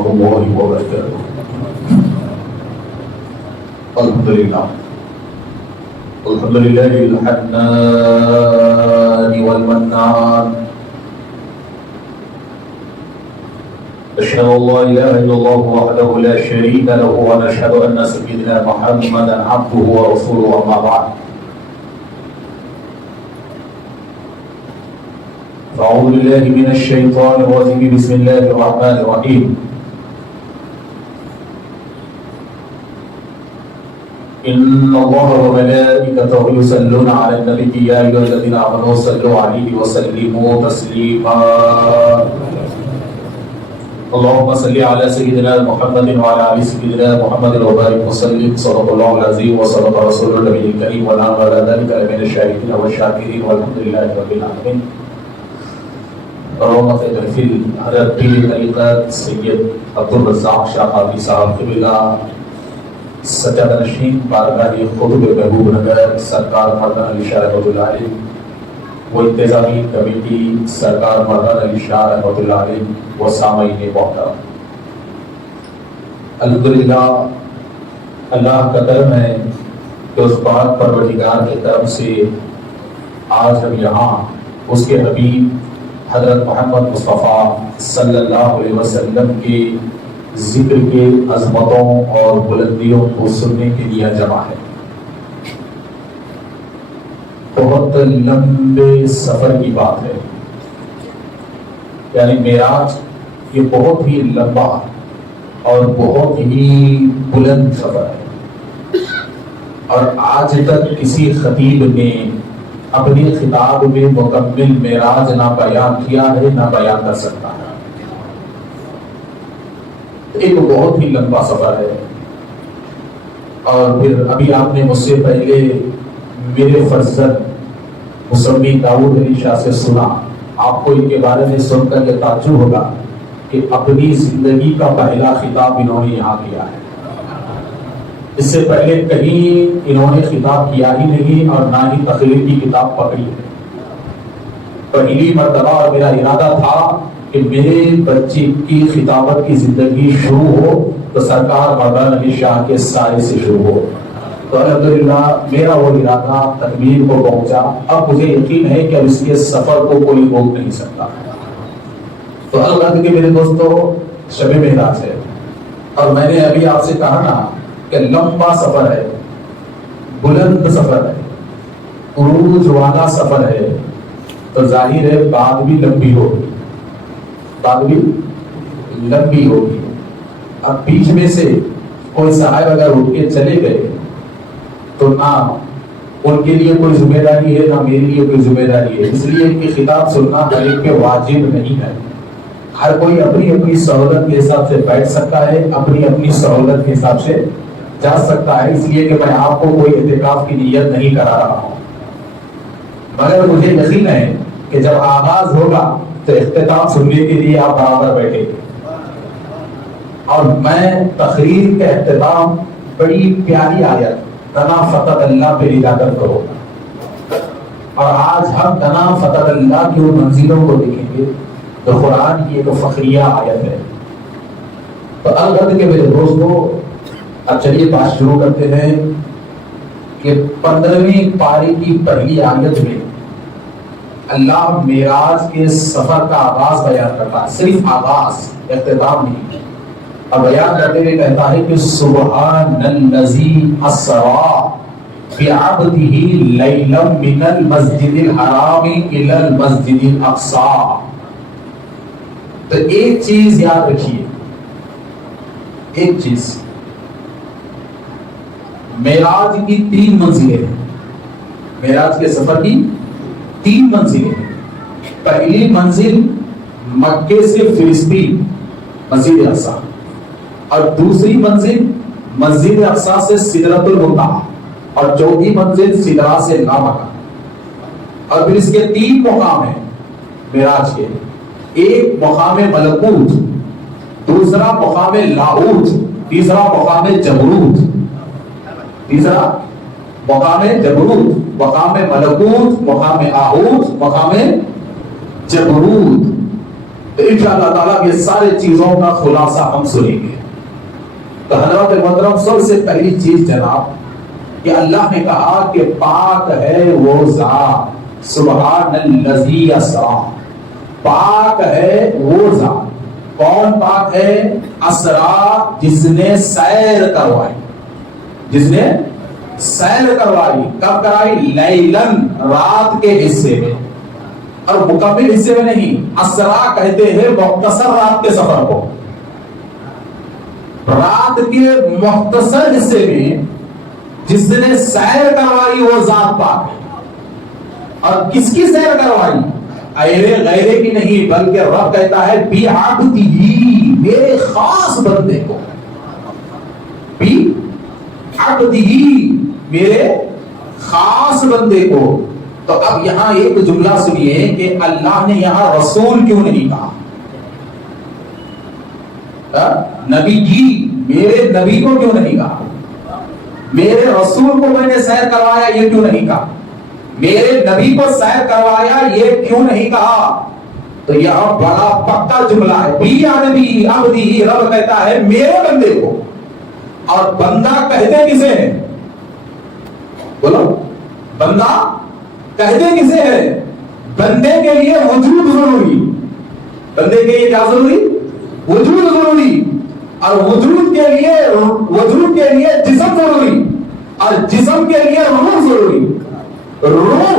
ورحمة الله وبركاته. الحمد لله الحنان والمنان. أشهد أن لا إله إلا الله وحده لا شريك له ونشهد أن سيدنا محمدا عبده ورسوله. أما بعد فأعوذ بالله من الشيطان الرجيم. بسم الله الرحمن الرحيم. إن الله وملائكته يصلون على النبي يا أيها الذين آمنوا صلوا عليه وسلموا تسليما. اللهم صل على سيدنا محمد وعلى آل سيدنا محمد وبارك وسلم. صدق الله العظيم وصدق رسول النبي الكريم ونحن على ذلك لمن الشاهدين والشاكرين والحمد لله رب العالمين. اللهم اغفر حضرت پیر طریقت سید عبدالرزاق شاہ قادری صاحب قبلہ سجادہ نشین بارگاہ قطب محبوب نگر سرکار مردان علی شاہ رحمۃ اللہ علیہ و انتظامی کمیٹی سرکار مردان علی شاہ رحمۃ اللہ علیہ و سامعین محترم، الحمدللہ اللہ کا کرم ہے کہ اس پاک پروردگار کی طرف سے آج ہم یہاں اس کے حبیب حضرت محمد مصطفیٰ صلی اللہ علیہ وسلم کے ذکر کے عظمتوں اور بلندیوں کو سننے کے لیے جمع ہے۔ بہت لمبے سفر کی بات ہے، یعنی معراج یہ بہت ہی لمبا اور بہت ہی بلند سفر ہے، اور آج تک کسی خطیب نے اپنی خطاب میں مکمل معراج نہ بیان کیا ہے نہ بیان کر سکتا ہے۔ ایک بہت ہی لمبا سفر ہے، اور پھر ابھی آپ نے مجھ سے پہلے میرے فرزند مصمی داؤد علی شاہ سے سنا۔ آپ کو ان کے بارے میں سن کر یہ تعجب ہوگا کہ اپنی زندگی کا پہلا خطاب انہوں نے یہاں کیا ہے۔ اس سے پہلے کہیں انہوں نے خطاب کیا ہی نہیں اور نہ ہی تقریر کی کتاب پکڑی ہے۔ پہلی مرتبہ اور میرا ارادہ تھا کہ میرے بچے کی خطابت کی زندگی شروع ہو تو سرکار مردان علی شاہ کے سائے سے شروع ہو، تو الحمدللہ میرا وہ ارادہ تکمیل کو پہنچا۔ اب مجھے یقین ہے کہ اب اس کے سفر کو کوئی روک نہیں سکتا۔ تو اللہ کے میرے دوستو شب معراج ہے، اور میں نے ابھی آپ سے کہا نا کہ لمبا سفر ہے، بلند سفر ہے، عروج والا سفر ہے، تو ظاہر ہے بات بھی لمبی ہوگی، بات بھی لمبی ہوگی۔ اب بیچ میں سے کوئی صاحب اگر اٹھ کے چلے گئے تو نہ ان کے لیے کوئی ذمہ داری ہے نہ میرے لیے کوئی ذمہ داری ہے، اس لیے ان کی خطاب سننا ہر ایک پہ واجب نہیں ہے۔ ہر کوئی اپنی اپنی سہولت کے حساب سے بیٹھ سکتا ہے، اپنی اپنی سہولت کے حساب سے جا سکتا ہے، اس لیے کہ میں آپ کو کوئی اعتکاف کی نیت نہیں کرا رہا ہوں، مگر مجھے یقین ہے کہ جب آغاز ہوگا تو اختتام سننے کے لیے آپ برابر بیٹھے گے۔ اور میں تقریر کے اختتام بڑی پیاری آیت تنا فتح اللہ پہ لے جا کر کرو، اور آج ہم تنا فتح اللہ کی ان منزلوں کو دیکھیں گے تو قرآن کی ایک فخریہ آیت ہے۔ تو البتہ کہ میرے دوستو اب چلیے بات شروع کرتے ہیں کہ 15ویں پارے کی پہلی آیت میں اللہ معراج کے سفر کا آغاز بیان کرتا ہے، صرف آغاز، اختتام نہیں، اور بیان کرتے ہوئے کہتا ہے کہ سبحان الذی اسریٰ بعبدہ لیلا من المسجد الحرام الی المسجد الاقصی۔ تو ایک چیز یاد رکھیے، ایک چیز، معراج کی 3 منزلیں ہیں، معراج کے سفر کی 3 منزلیں ہیں۔ پہلی منزل مکے سے فلسطین مسجد اقصی، اور دوسری منزل مسجد اقصی سے سدرۃ المنتہی، اور چوتھی منزل سدرہ سے لامکان۔ اور پھر اس کے 3 مقام ہیں معراج کے، ایک مقام ملکوت، دوسرا مقام لاہوت، تیسرا مقام جبروت، تیسرا مقام جبروت، مقام ملکوت، مقام آہوت، مقام جبروت۔ تو انشاءاللہ تعالیٰ یہ سارے چیزوں کا خلاصہ ہم سنیں گے. تو حضرات محترم، سب سے پہلی چیز جناب کہ اللہ نے کہا کہ پاک ہے وہ ذات، سبحان الذی اسریٰ، پاک ہے وہ ذات. کون پاک ہے؟ اسریٰ، جس نے سیر کروائی، جس نے سیر کروائی. کب کرائی؟ لیلن، رات کے حصے میں، اور مکمل حصے میں نہیں. اسریٰ کہتے ہیں مختصر رات کے سفر کو. رات کے مختصر حصے میں جس نے سیر کروائی وہ ذات پاک ہے. اور کس کی سیر کروائی؟ ایرے غیرے کی نہیں، بلکہ رب کہتا ہے بی عبدی، میرے خاص بندے کو. بی عبدی، میرے خاص بندے کو. تو اب یہاں ایک جملہ سنیے کہ اللہ نے یہاں رسول کیوں نہیں کہا؟ نبی جی، میرے نبی کو کیوں نہیں کہا؟ میرے رسول کو میں نے سیر کروایا، یہ کیوں نہیں کہا؟ میرے نبی کو سیر کروایا، یہ کیوں نہیں کہا؟ تو یہ بڑا پکا جملہ ہے. بی عبدی، عبدی، رب کہتا ہے میرے بندے کو. اور بندہ کہتے کسے ہے؟ بولو، بندہ کہتے کسے ہے؟ بندے کے لیے وجود ضروری. بندے کے لیے کیا ضروری؟ وجود ضروری. اور وجود کے لیے جسم ضروری، اور جسم کے لیے روح ضروری. روح،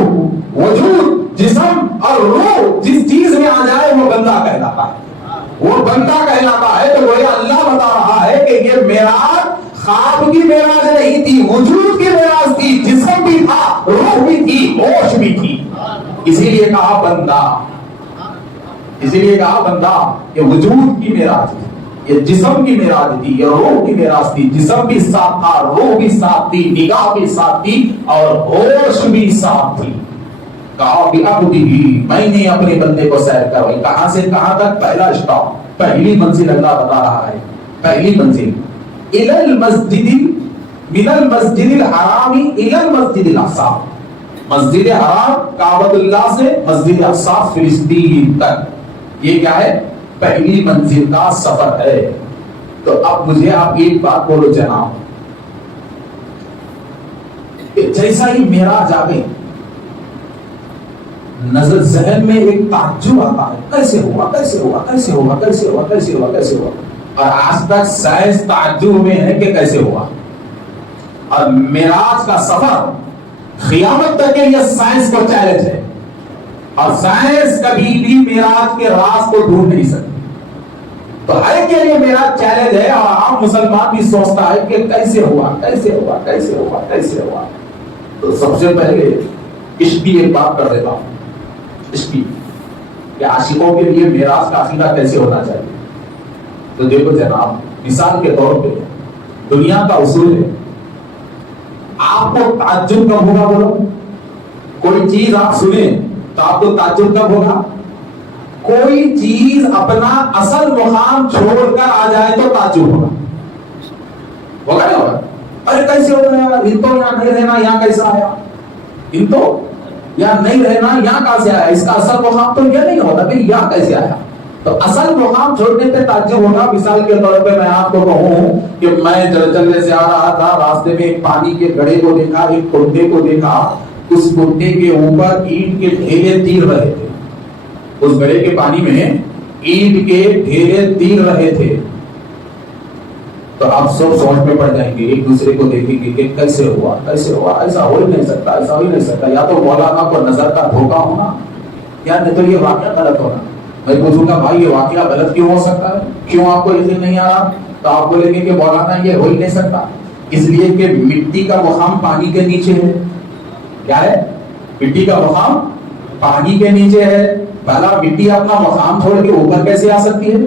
وجود، جسم اور روح جس چیز میں آ جائے وہ بندہ کہلاتا ہے. وہ بندہ کہلاتا ہے. تو وہ اللہ بتا رہا ہے کہ یہ معراج خواب کی معراج نہیں تھی، وجود کی معراج تھی. جسم بھی تھا، روح بھی تھی، ہوش بھی تھی. اسی لیے کہا بندہ، اسی لیے کہا بندہ. یہ وجود کی معراج تھی، یہ جسم کی معراج تھی، یہ روح کی معراج تھی. جسم بھی ساتھ تھا، روح بھی ساتھ تھی، نگاہ بھی ساتھ تھی، اور ہوش بھی ساتھ تھی. کہا بعبدہ، میں نے اپنے بندے کو سیر کروائی. کہاں سے کہاں تک؟ پہلا اسٹاپ، پہلی منزل اللہ بتا رہا ہے. پہلی منزل الی المسجد، من المسجد الحرام الی المسجد الاقصی. مسجد حرام کعبۃ اللہ سے مسجد اقصی فلسطین تک، یہ کیا ہے؟ پہلی منزل کا سفر ہے. تو اب مجھے آپ ایک بات بولو جناب، جیسا ہی معراج آ گئی، نظر ذہن میں ایک تعجب آتا ہے، کیسے ہوا، کیسے ہوا، کیسے ہوا، کیسے ہوا، کیسے ہوا، کیسے ہوا. اور آج تک سائنس تعجب میں ہے کہ کیسے ہوا. اور معراج کا سفر قیامت تک کے لیے سائنس کو چیلنج ہے. اور سائنس کبھی بھی معراج کے راز کو ڈھونڈ نہیں سکتی. تو ہر ایک کے لیے معراج چیلنج ہے. اور عام مسلمان بھی سوچتا ہے کہ کیسے ہوا، کیسے ہوا، کیسے ہوا، کیسے ہوا. تو سب سے پہلے عشق کی ایک بات کر دیتا ہوں. عشق کہ عاشقوں کے لیے معراج کا عقیدہ کیسے ہونا چاہیے. تو دیکھو جناب، مثال کے طور پہ دنیا کا اصول ہے، آپ کو تعجب کب ہوگا؟ بولو، کوئی چیز آپ سنیں تو آپ کو تعجب کب ہوگا؟ کوئی چیز اپنا اصل مقام چھوڑ کر آ جائے تو تعجب ہوگا. ہوگا نہیں ہوگا؟ ارے کیسے ہو گیا، ان تو یہاں نہیں رہنا، یہاں کیسا آیا؟ ان تو یہاں نہیں رہنا، یہاں کہاں سے آیا؟ اس کا اصل مقام تو یہ نہیں ہوتا، پھر یہاں کیسے آیا؟ تو اصل مقام چھوڑنے پہ تعجب ہوگا. مثال کے طور پہ میں آپ کو کہوں کہ میں چلنے سے آ رہا تھا، راستے میں ایک پانی کے گڑھے کو دیکھا، ایک کنڈے کو دیکھا. اس کنڈے کے اوپر اینٹ کے ڈھیرے تیر رہے تھے. اس گڑھے کے پانی میں اینٹ کے ڈھیرے تیر رہے تھے. تو آپ سب سوچ میں پڑ جائیں گے، ایک دوسرے کو دیکھیں گے کہ کیسے ہوا، کیسے ہوا. ایسا ہو ہی نہیں سکتا، ایسا ہو ہی نہیں سکتا. یا تو مولانا کو نظر کا دھوکہ ہونا، یا نہیں تو یہ واقعہ غلط ہونا. میں پوچھوں گا بھائی یہ واقعہ غلط کیوں ہو سکتا ہے، کیوں آپ کو یقین نہیں آ رہا؟ تو آپ بولیں گے کہ مولانا یہ ہو ہی نہیں سکتا، اس لیے کہ مٹی کا مقام پانی کے نیچے ہے. کیا ہے؟ مٹی کا مقام پانی کے نیچے ہے. بھلا مٹی اپنا مقام چھوڑ کے اوپر کیسے آ سکتی ہے؟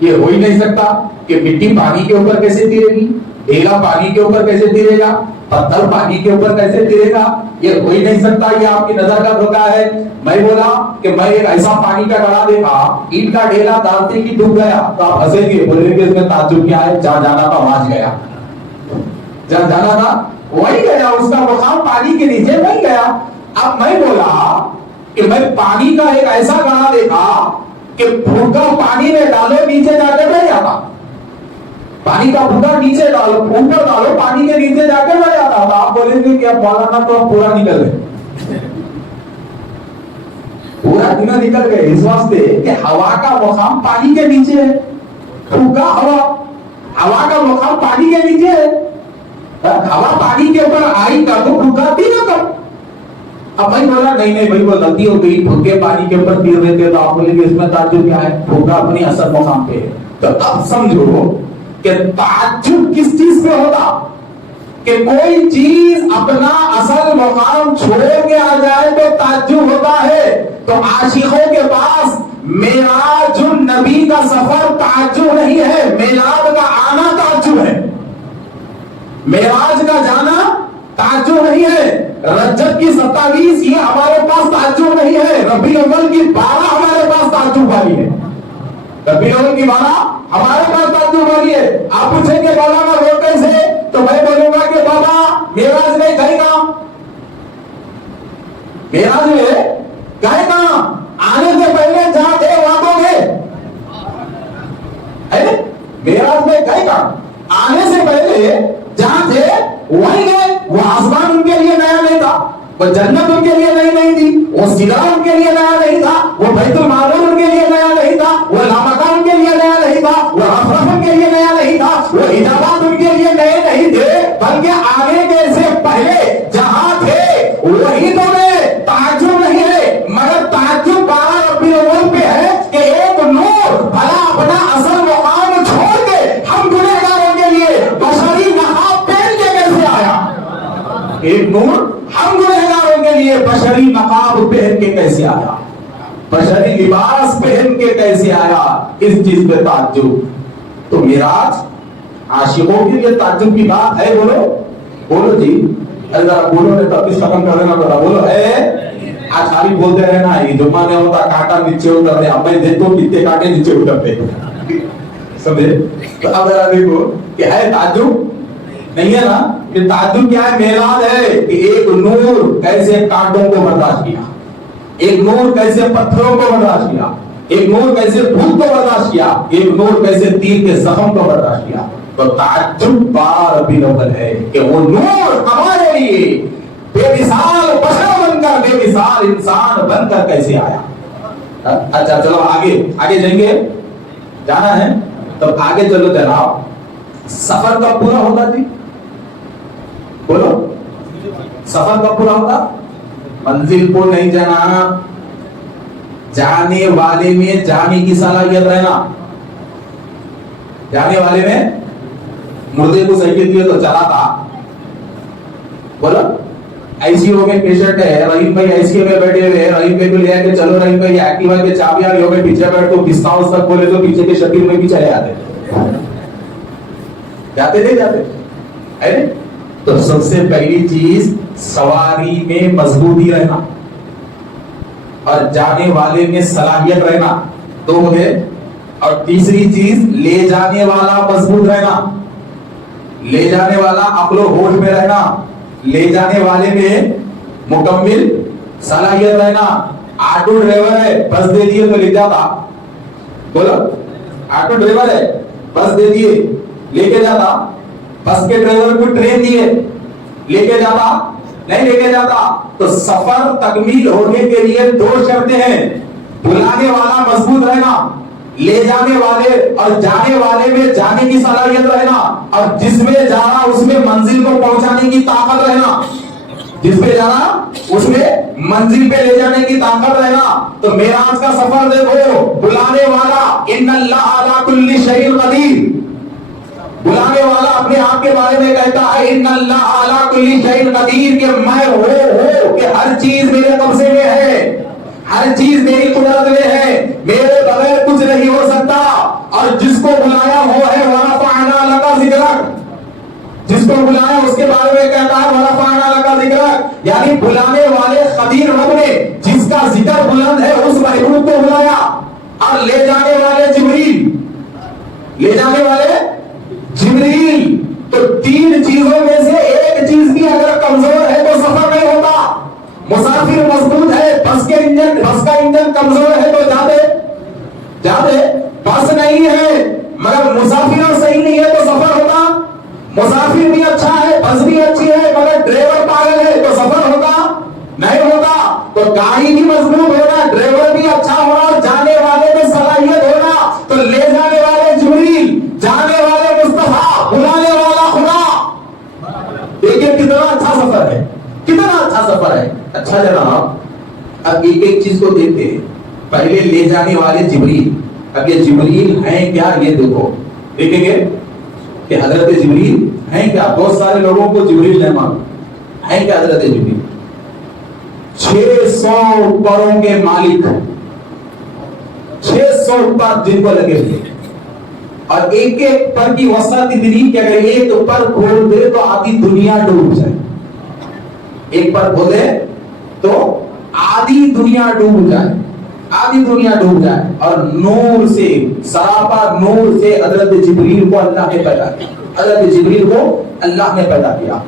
یہ ہو ہی نہیں سکتا. کہ مٹی پانی کے اوپر کیسے تیرے گی، ڈھیلا پانی کے اوپر کیسے تیرے گا، پتھر پانی کے اوپر کیسے تیرے گا؟ یہ ہو ہی نہیں سکتا. یہ آپ کی نظر کا دھوکہ ہے. میں بولا کہ میں ایک ایسا پانی کا گڑھا دیکھا، اینٹ کا ڈھیلا ڈالتے ہی ڈوب گیا. تو آپ ہنسیں گے، بولیں گے اس میں تعجب کیا ہے؟ جہاں جانا تھا وہاں گیا، جہاں جانا تھا وہی گیا، اس کا مقام پانی کے نیچے وہی گیا. اب میں بولا کہ میں پانی کا ایک ایسا گڑھا دیکھا کہ پھوکا پانی میں ڈالو نیچے جا کے رہ جاتا, پانی کا پھوکا نیچے ڈالو, اوپر ڈالو, پانی کے نیچے جا کے رہ جاتا. تو آپ بولیں گے کہ اب مولانا تو پورا نکل گئے, پورا دنیا نکل گئے اس واسطے کہ ہوا کا مقام پانی کے نیچے ہے. پھوکا ہوا کا مقام پانی کے نیچے ہے. ہوا پانی کے اوپر آئی کر تو پھوکا تھی نہ کر. اب بھائی بولا نہیں نہیں بھائی وہ غلطی ہو گئی, پھوکے پانی کے اوپر تیر دیتے. تو آپ بولیں گے اس میں تعجب کیا ہے, پھوکا اپنی اصل مقام پہ ہے. تو اب سمجھو کہ تعجب کس چیز پہ ہوتا کہ کوئی چیز اپنا اصل مقام چھوڑ کے آ جائے تو تعجب ہوتا ہے. تو عاشقوں کے پاس معراج النبی کا سفر تعجب نہیں ہے, میلاد کا آنا تعجب ہے. معراج کا جانا تعجب نہیں ہے. رجب کی 27 یہ ہمارے پاس تعجب نہیں ہے. ربیع الاول کی 12 ہمارے پاس تعجب والی ہے. ربیع الاول کی 12 ہمارے پاس تعجب والی ہے. آپ پوچھیں گے مولانا وہ کیسے, تو میں بولوں گا کہ بابا معراج میں گئے کہاں, معراج میں گئے کہاں, آنے سے پہلے جہاں تھے وہاں تو گئے. معراج میں گئے کہاں, آنے سے پہلے جہاں تھے وہیں گئے. وہ آسمان ان کے لیے نیا نہیں تھا, وہ جنت ان کے لیے نئی نہیں تھی, وہ سدرہ ان کے لیے نیا نہیں تھا, وہ بیت المعمور ان کے لیے نیا نہیں تھا, وہ لامکان ان کے لیے نیا نہیں تھا, وہ رفرف ان کے لیے نیا نہیں تھا, وہ حجابات ان کے لیے نئے نہیں تھے, بلکہ آنے کے سے پہلے جہاں تھے وہی تو گئے. تعجب نہیں ہے, مگر تعجب 12 ربیع الاول پہ ہے کہ ایک نور بھلا اپنا اصل مقام چھوڑ کے ہم گنہگاروں کے لیے بشری نقاب پہن کے کیسے آیا. ایک نور ہم گنہگاروں کے لیے بشری نقاب پہن کے کیسے آیا, بشری لباس پہن کے کیسے آیا. اس چیز پہ تعجب. تو معراج عاشقوں کے لیے تعجب کی بات ہے. بولو جی, ذرا بولو نہیں تو ختم کر دینا پڑا. بولو ہے, آج خالی بولتے رہنا. یہ جمعہ نہیں ہوتا کانٹا نیچے اترتے, اب میں دیکھتا ہوں کتنے کانٹے نیچے اترتے سمجھے. تو اب ذرا دیکھو کہ ہے تعجب نہیں ہے نا. یہ تعجب کیا ہے, معراج ہے کہ ایک نور کیسے کانٹوں کو برداشت کیا, ایک نور کیسے پتھروں کو برداشت کیا, ایک نور کیسے بھوک کو برداشت کیا, ایک نور کیسے تیر کے زخم کو برداشت کیا. تو تعجب 12 ربیع الاول ہے کہ وہ نور ہمارے لیے بے مثال بشر بن کر, بے مثال انسان بن کر کیسے آیا. اچھا چلو آگے جائیں گے, جانا ہے تب آگے چلو جناب. سفر کب پورا ہوگا جی, بولو سفر کب پورا ہوگا. منزل کو نہیں جانا, جانے والے میں جانے کی صلاحیت رہنا. جانے والے میں مردے کو صحیح دیے تو چلا تھا. بولو ایسی ہو گئے پیشنٹ ہے, رحیم بھائی ایسی میں بیٹھے ہوئے, رحیم بھائی کو لے آ کے چلو رحیم بھائی ایکٹیوا کے چابیاں لے کے پیچھے بیٹھو, پستا اس تک بولے تو پیچھے کے شکیل میں بھی چلے جاتے نہیں جاتے. تو سب سے پہلی چیز سواری میں مضبوطی رہنا اور جانے والے میں صلاحیت رہنا, 2 ہو گئے. اور تیسری چیز لے جانے والا مضبوط رہنا, لے جانے والا عقل و ہوش میں رہنا, لے جانے والے میں مکمل صلاحیت رہنا. آٹو ڈرائیور ہے, بس دے دیے تو لے جاتا. بولو آٹو ڈرائیور ہے, بس دے دیے لے کے جاتا. بس کے ڈرائیور کو ٹرین دیے لے کے جاتا نہیں لے کے جاتا. تو سفر تکمیل ہونے کے لیے 2 شرطیں ہیں. بلانے والا مضبوط رہنا, لے جانے والے اور جانے والے میں جانے کی صلاحیت رہنا, اور جس میں جانا اس میں منزل کو پہنچانے کی طاقت رہنا, جس پہ جانا اس میں منزل پہ لے جانے کی طاقت رہنا. تو معراج کا سفر دیکھو, بلانے والا ان اللہ علی کل شیء قدیر, بلانے والا اپنے آپ کے بارے میں کہتا ہے ان اللہ علی کل شیء قدیر, کہ میں ہوں کہ ہر چیز میرے قبضے میں ہے, ہر چیز میری قدرت میں ہے, میرے بغیر کچھ نہیں ہو سکتا. اور جس کو بلایا وہ ہے ورفعنا لک ذکرک, جس کو بلایا اس کے بارے میں کہتا ہے ورفعنا لک ذکرک, یعنی بلانے والے قدیر رب نے جس کا ذکر بلند ہے اس محبوب کو بلایا. اور لے جانے والے جبریل, لے جانے والے جبریل. تو 3 چیزوں میں سے ایک چیز بھی اگر کمزور ہے تو سفر نہیں ہوتا. مسافر مضبوط ہے, بس کا انجن کمزور ہے تو جاتے جاتے بس نہیں ہے مگر مسافر صحیح نہیں ہے تو سفر ہوگا؟ مسافر بھی اچھا ہے، بس بھی اچھی ہے، مگر ڈرائیور پاگل ہے تو سفر ہوگا؟ نہیں ہوگا۔ تو گاڑی بھی مضبوط ہوگا، ڈرائیور بھی اچھا ہوگا، اور جانے والے میں صلاحیت ہوگا تو لے جانے والے جبریل، جانے والے مصطفیٰ، بلانے والا خدا۔ دیکھیں کتنا اچھا سفر ہے، کتنا اچھا سفر ہے۔ اچھا جناب، اب ایک ایک چیز کو دیکھتے ہیں۔ پہلے لے جانے والے جبریل، اب یہ جبریل ہیں کیا یہ دیکھو، دیکھیں گے کہ حضرت جبریل ہیں کیا؟ بہت سارے لوگوں کو جبریل نہیں معلوم ہیں کیا حضرت جبریل؟ 600 پروں کے مالک، 600 پر جن کو لگے ہوئے، اور ایک ایک پر کی وسعت اتنی کہ اگر ایک پر کھول دے تو آدھی دنیا ڈوب جائے، ایک پر کھولے تو آدھی دنیا ڈوب جائے، آدھی دنیا ڈوب جائے۔ اور نور سے، سراپا نور سے حضرت جبریل کو اللہ نے پیدا کیا، حضرت جبریل کو اللہ نے پیدا کیا۔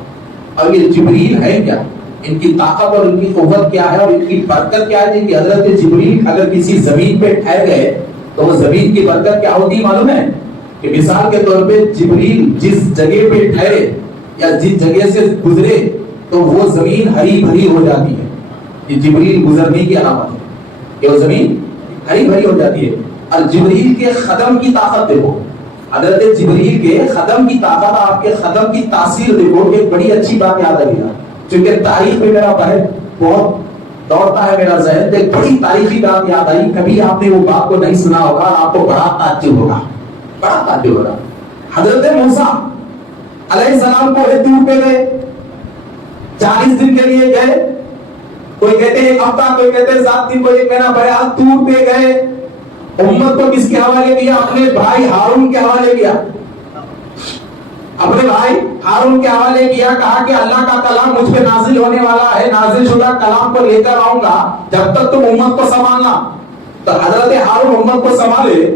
اور یہ جبریل ہے کیا؟ ان کی طاقت اور ان کی قوت کیا ہے اور ان کی برکت کیا ہے کہ حضرت جبریل اگر کسی زمین پہ ٹھہر گئے تو وہ زمین کی برکت کیا ہوتی معلوم ہے؟ کہ مثال کے طور پہ جبریل جس جگہ پہ ٹھہرے یا جس جگہ سے گزرے تو وہ زمین ہری بھری ہو جاتی ہے۔ یہ جبریل گزرنے کی علامت ہے کہ وہ زمین ہری بھری ہو جاتی ہے۔ اور جبریل کے قدم کی طاقت دیکھو، حضرت جبریل کے قدم کی طاقت، آپ کے قدم کی تاثیر دیکھو۔ ایک بڑی اچھی بات یاد آئی ہے، چونکہ تاریخ میں میرا بہت دوڑتا ہے میرا ذہن، ایک بڑی تاریخی بات یاد آئی۔ کبھی آپ نے وہ بات کو نہیں سنا ہوگا، آپ کو بڑا تعجب ہوگا، بڑا تعجب ہوگا۔ حضرت موسیٰ علیہ السلام کو دور پہ گئے، 40 دن کے لیے گئے، کوئی کہتے ہیں ایک ہفتہ، کوئی کہتے ہیں 7 دن، کوئی کہنا بڑا دور پہ گئے۔ امت کو کس کے حوالے کیا؟ اپنے بھائی ہارون کے حوالے کیا، اپنے بھائی ہارون کے حوالے کیا۔ کہا کہ اللہ کا کلام مجھ پہ نازل ہونے والا ہے، نازل شدہ کلام کو لے کر آؤں گا، جب تک تم امت کو سنبھالنا۔ تو حضرت ہارون امت کو سنبھالے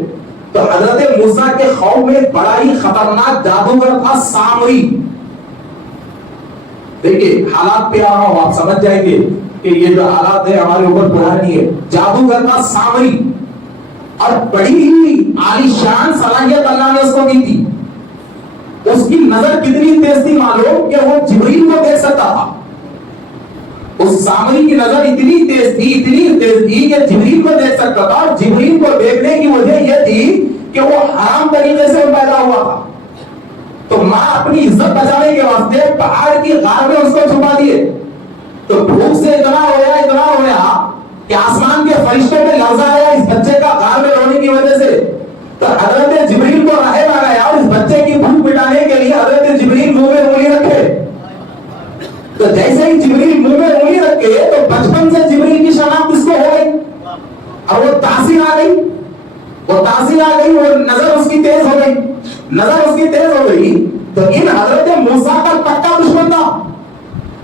تو حضرت موسیٰ کے قوم میں بڑا ہی خطرناک جادوگر تھا سامری۔ دیکھیے حالات پہ آ رہا ہوں، آپ سمجھ جائیں گے کہ یہ جو حالات ہے ہمارے اوپر برا نہیں ہے۔ جادوگر تھا سامری، اور بڑی ہی عالیشان صلاحیت اللہ نے اس کو دی تھی۔ اس کی نظر کتنی تیز تھی معلوم کہ وہ جبریل کو دیکھ سکتا تھا۔ اس سامری کی نظر اتنی تیز تھی، اتنی تیز تھی کہ جبریل کو دیکھ سکتا تھا۔ اور جبریل کو دیکھنے کی وجہ یہ تھی کہ وہ حرام طریقے سے پیدا ہوا تھا، تو ماں اپنی عزت بچانے کے واسطے پہاڑ کی غار میں اس کو چھپا دیے۔ تو بھوک سے اتنا رویا کہ آسمان کے فرشتوں میں لرزہ آیا اس بچے کا غار میں رونے کی وجہ سے۔ تو حضرت جبریل کو رحم آ گیا، اس بچے کی بھوک مٹانے کے لیے حضرت جبریل منہ میں انگلی رکھے۔ تو جیسے ہی جبریل منہ میں انگلی رکھے تو بچپن سے جبریل کی شناخت اس کو ہو گئی، اور وہ تاثیر آ گئی، وہ نظر اس کی تیز ہو گئی۔ تو ان حضرت موسیٰ کا پکا دشمن تھا،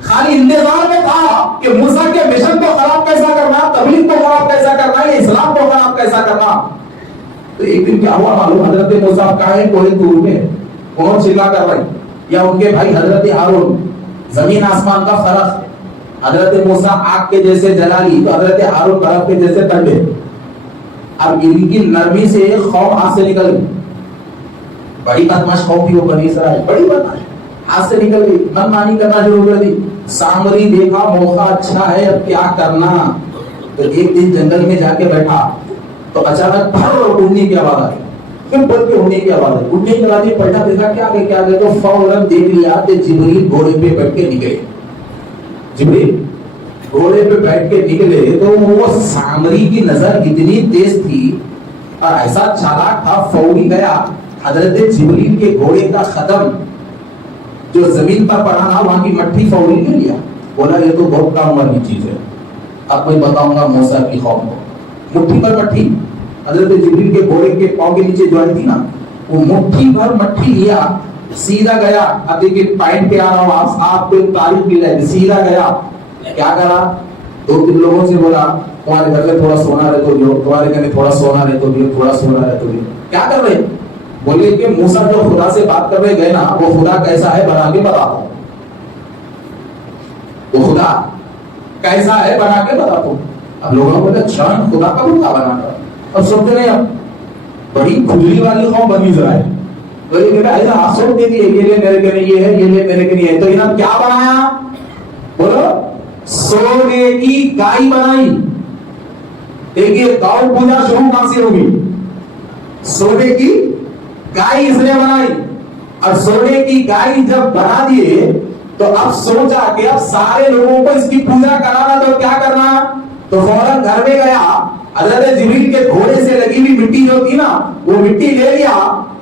خالی انتظار میں تھا کہ موسیٰ کے مشن کو خراب کیسا کرنا، تبلیغ کو خراب کیسا کرنا، یا اسلام کو خراب کیسا کرنا۔ تو ایک دن کیا ہوا معلوم؟ حضرت موسیٰ کہاں ہے؟ کوئی دور میں، کون چلا کر رہی؟ یا ان کے بھائی حضرت ہارون۔ زمین آسمان کا فرق، حضرت موسیٰ آگ کے جیسے جلالی تو حضرت ہارون برف کے جیسے ٹھنڈے۔ اب ان کی نرمی سے قوم ہاتھ سے نکل گئی، بڑی بدمعاش قوم تھی وہ بنی اسرائیل، بڑی بدمعاش، ہاتھ سے نکل گئی، من مانی کرنا شروع کر دی۔ سامری دیکھا موقع اچھا ہے، اب کیا کرنا؟ تو ایک دن جنگل میں جا کے بیٹھا تو اچانک پھر اڑنے کی آواز آئی، پھر بول کے اڑنے کی آواز آئی، اڑنے کے بعد پلٹا دیکھا کیا گئے تو فوراً دیکھ لیا کہ جبریل گھوڑے پہ بیٹھ کے نکلے۔ جبریل گھوڑے پہ بیٹھ کے نکلے تو وہ سامری کی نظر اتنی تیز تھی اور ایسا چالاک تھا، فوری گیا حضرت جبریل کے گھوڑے کا قدم جو زمین پر پڑا تھا وہاں کی مٹھی فوری لے لیا، بولا یہ تو بہت کام والی چیز ہے، اب میں بتاؤں گا موسیٰ کی قوم کو۔ مٹھی پر مٹھی حضرت جبریل کے گھوڑے کے پاؤں کے نیچے جو تھی نا، وہ مٹھی پر مٹھی لیا، سیدھا گیا۔ اب دیکھیے پوائنٹ پہ آ رہا ہوں، آپ کو تعریف کی جائے، سیدھا گیا، کیا کرا؟ 2-3 لوگوں سے بولا تمہارے گھر میں تھوڑا سونا رہے تو دیو، تمہارے گھر میں تھوڑا سونا رہے تو دیو، تھوڑا سونا رہے تو دیو۔ کیا کر رہے؟ بولے کہ موسیٰ جو خدا سے بات کر رہے گئے نا، وہ خدا کیسا ہے بنا کے بتا دو، وہ خدا کیسا ہے بنا کے بتا دو۔ اب لوگوں نے بولا اچھا خدا کا بتا بنا کر، اب سمجھ رہے ہیں بڑی کھجلی والی قوم بنی اسرائیل. تو یہ کہتا ایسا آسوٹ دے دیے, یہ لے میرے کے لیے یہ ہے, یہ لے میرے کے لیے ہے. تو انہوں نے کیا بنایا؟ بولو, سونے کی گائے بنائی. دیکھیے گاؤں پوجا شروع کہاں سے ہوگی؟ سونے کی گائے اس نے بنائی. اور سونے کی گائے جب بنا دیے تو اب سوچا کہ اب سارے لوگوں کو اس کی پوجا کرانا, تو کیا کرنا؟ تو فوراً گھر میں گیا, حضرت جبریل کے گھوڑے سے لگی ہوئی مٹی جو تھی نا, وہ مٹی لے لیا,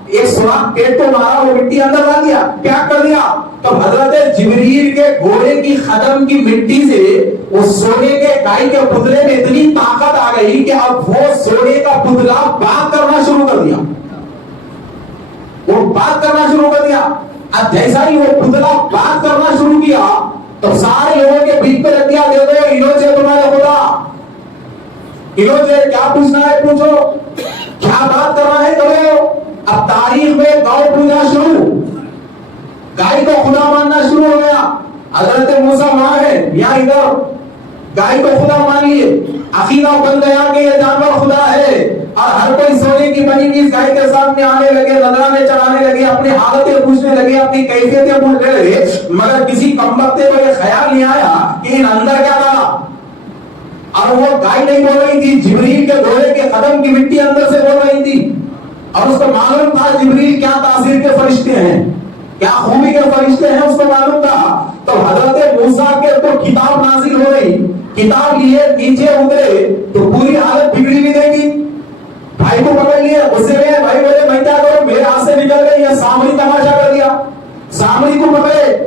ایک سوراخ پیٹ کو مارا, وہ مٹی اندر لا دیا. کیا کر دیا؟ تو حضرت جبریل کے گھوڑے کی خدم کی مٹی سے وہ سونے کے گائے کے پتلے میں اتنی طاقت آ گئی کہ اب وہ سونے کا پتلا بات کرنا شروع کر دیا. وہ بات کرنا شروع کر دیا. اب جیسا ہی وہ پتلا بات کرنا شروع کیا تو سارے لوگوں کے بیچ پہ رکھ دیا, دے دو انہوں سے تمہارے خدا, انہوں سے کیا پوچھنا ہے پوچھو, کیا بات کرنا ہے کرو. اب تاریخ میں گاؤں پوجا شروع, گائے کو خدا ماننا شروع ہو گیا. حضرت موسیٰ وہاں ہے یا ادھر, گائے کو خدا مان لیے, عقیدہ بن گیا کہ یہ جانور خدا ہے, اور ہر کوئی سونے کی بنی ہوئی گائے کے سامنے آنے لگے, نذرانے چڑھانے لگے, اپنی حالتیں پوچھنے لگے, اپنی کیفیتیں پوچھنے لگے. مگر کسی کمبختے کو یہ خیال نہیں آیا کہ ان اندر کیا ڈالا. اور وہ گائے نہیں بول رہی تھی, جبریل کے گھوڑے کے قدم کی مٹی اندر سے بول رہی تھی, اور اس کو معلوم تھا جبریل کیا تاثیر کے فرشتے ہیں, کیا خوبی کے فرشتے ہیں, اس کو معلوم تھا. تو حضرت موسیٰ کے تو کتاب نازل ہو رہی, کتاب لیے نیچے اترے تو پوری حالت بگڑی نہیں دیکھی. بھائی کو پکڑ لیے, غصے میں بھائی بولے میں کیا کروں, میرے ہاتھ سے نکل گئی, یا سامری تماشا کر دیا. سامری کو پکڑے,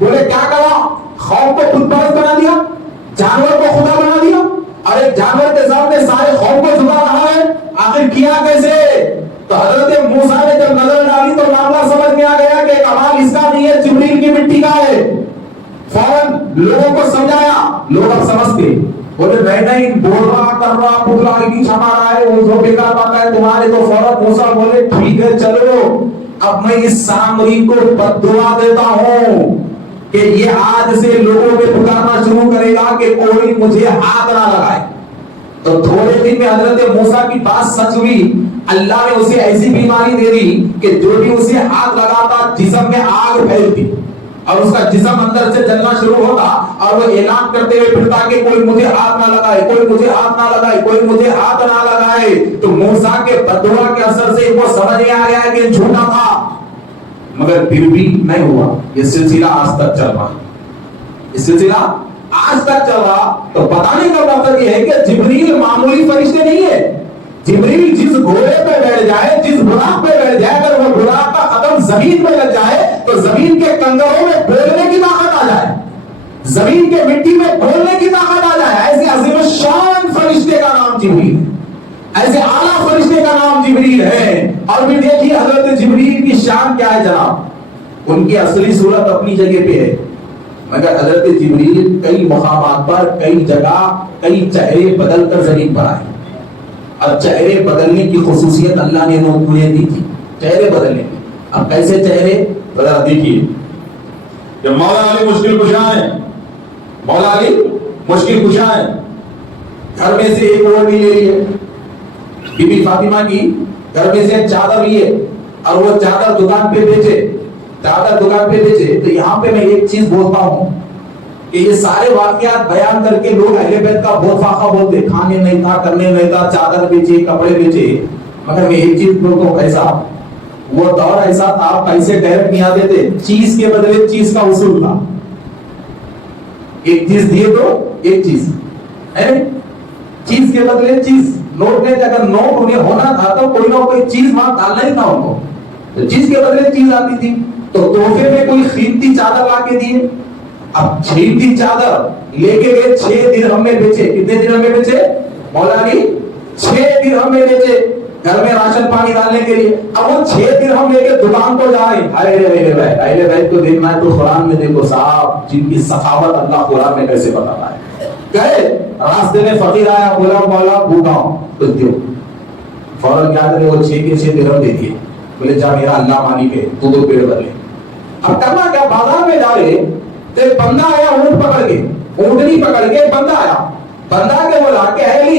بولے کیا کرا, خوف کو خود پرست بنا دیا, جانور کو خدا بنا دیا, اور ایک جانور کے سامنے سارے خوف کو جھکا رہا ہے, آخر کیا کیسے؟ تو حضرت موسیٰ نے جب نظر ڈالی تو معاملہ سمجھ میں آ گیا کہ کمال اس کا نہیں ہے, جبریل کی مٹی کا ہے. فوراً لوگوں کو سمجھایا, لوگ اب سمجھتے, بولے نہیں بول رہا کر رہا پتلا کی چھپا رہا ہے, وہ جو بیکار بات ہے تمہارے. تو فوراً موسیٰ بولے ٹھیک ہے چلو, اب میں اس سامری کو بد دعا دیتا ہوں کہ یہ آج سے لوگوں میں پکارنا شروع کرے گا کہ کوئی مجھے ہاتھ نہ لگائے. تو تھوڑے دن میں حضرت موسیٰ کی بات سچ ہوئی, اللہ نے اسے ایسی بیماری دے دی کہ جو بھی اسے ہاتھ لگاتا جسم میں آگ پھیلتی, اور اس کا جسم اندر سے جلنا شروع ہوتا, اور وہ اعلان کرتے ہوئے پھرتا کہ کوئی مجھے ہاتھ نہ لگائے, کوئی مجھے ہاتھ نہ لگائے, کوئی مجھے ہاتھ نہ لگائے. تو موسیٰ کے بددعا کے اثر سے وہ سمجھ میں آ گیا کہ جھوٹا تھا, مگر پھر بھی نہیں ہوا. یہ سلسلہ آج تک چل رہا, یہ سلسلہ آج تک چل رہا. تو بتانے کا مطلب یہ ہے کہ جبریل معمولی فرشتے نہیں ہے. جبریل جس گھوڑے پہ بیٹھ جائے, جس براق پہ بیٹھ جائے, اگر وہ براق کا قدم زمین پہ لگ جائے تو زمین کے کنگروں میں بولنے کی طاقت آ جائے, زمین کے مٹی میں بولنے کی طاقت آ جائے. ایسے عظیم الشان فرشتے کا نام جبریل, ایسے اعلیٰ فرشتے کا نام جبریل ہے. اور پھر دیکھیے حضرت جبریل کی شان کیا ہے جناب, ان کی اصلی صورت اپنی جگہ پہ ہے, مگر حضرت جبریل کئی مقامات پر, کئی جگہ, کئی چہرے بدل کر زمین پر آئے. اور چہرے بدلنے کی خصوصیت اللہ نے انہیں دی تھی, چہرے بدلنے کی. اب کیسے چہرے, ذرا دیکھیے. جب مولا علی مشکل کشا ہے, مولا علی مشکل کشا ہے, گھر میں سے ایک اوڑھنی لے لیے, بی بی فاطمہ کی گھر میں سے چادر لیے, اور وہ چادر دکان پہ بیچے, چادر دکان پہ بیچے. تو یہاں پہ میں ایک چیز بولتا ہوں کہ یہ سارے واقعات بیان کر کے لوگ اہل بیت کا بہت فاقہ بولتے, کھانے نہیں تھا, کرنے نہیں تھا, چادر بیچے, کپڑے بیچے. مگر میں ایک چیز بولتا ہوں, ایسا وہ دور ایسا تھا, پیسے ڈائریکٹ نہیں آتے تھے, چیز کے بدلے چیز کا اصول تھا. ایک چیز دیے تو ایک چیز, چیز کے بدلے چیز. نوٹ میں اگر نوٹ انہیں ہونا تھا تو کوئی نہ کوئی چیز وہاں ڈالنا ہی تھا ان کو, تو چیز کے بدلے چیز آتی تھی. تو تحفے میں کوئی قیمتی چادر لا کے دیے. اب قیمتی چادر لے کے گئے, 6 درہم میں بیچے. کتنے درہم میں بیچے مولا علی؟ 6 درہم میں بیچے, گھر میں راشن پانی ڈالنے کے لیے. اب وہ 6 درہم لے کے دکان کو جا رہے, اہل بیت کو دیکھنا ہے تو قرآن میں دیکھو صاحب, جن کی سخاوت اللہ قرآن میں کیسے بتاتا ہے. گئے راستے میں فقیر آیا, بولا مولا بھوکا ہوں, کچھ دیو. فوراً کیا کرے, وہ 6 کے 6 درہم دے دیے. بولے جا میرا اللہ مانی کے, تو پیڑ بدلے. اب کرنا کیا, بازار میں جا رہے تو ایک بندہ آیا اونٹ پکڑ کے, اونٹنی پکڑ کے. بندہ آیا, بندہ کے بولا کہ اہلی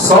100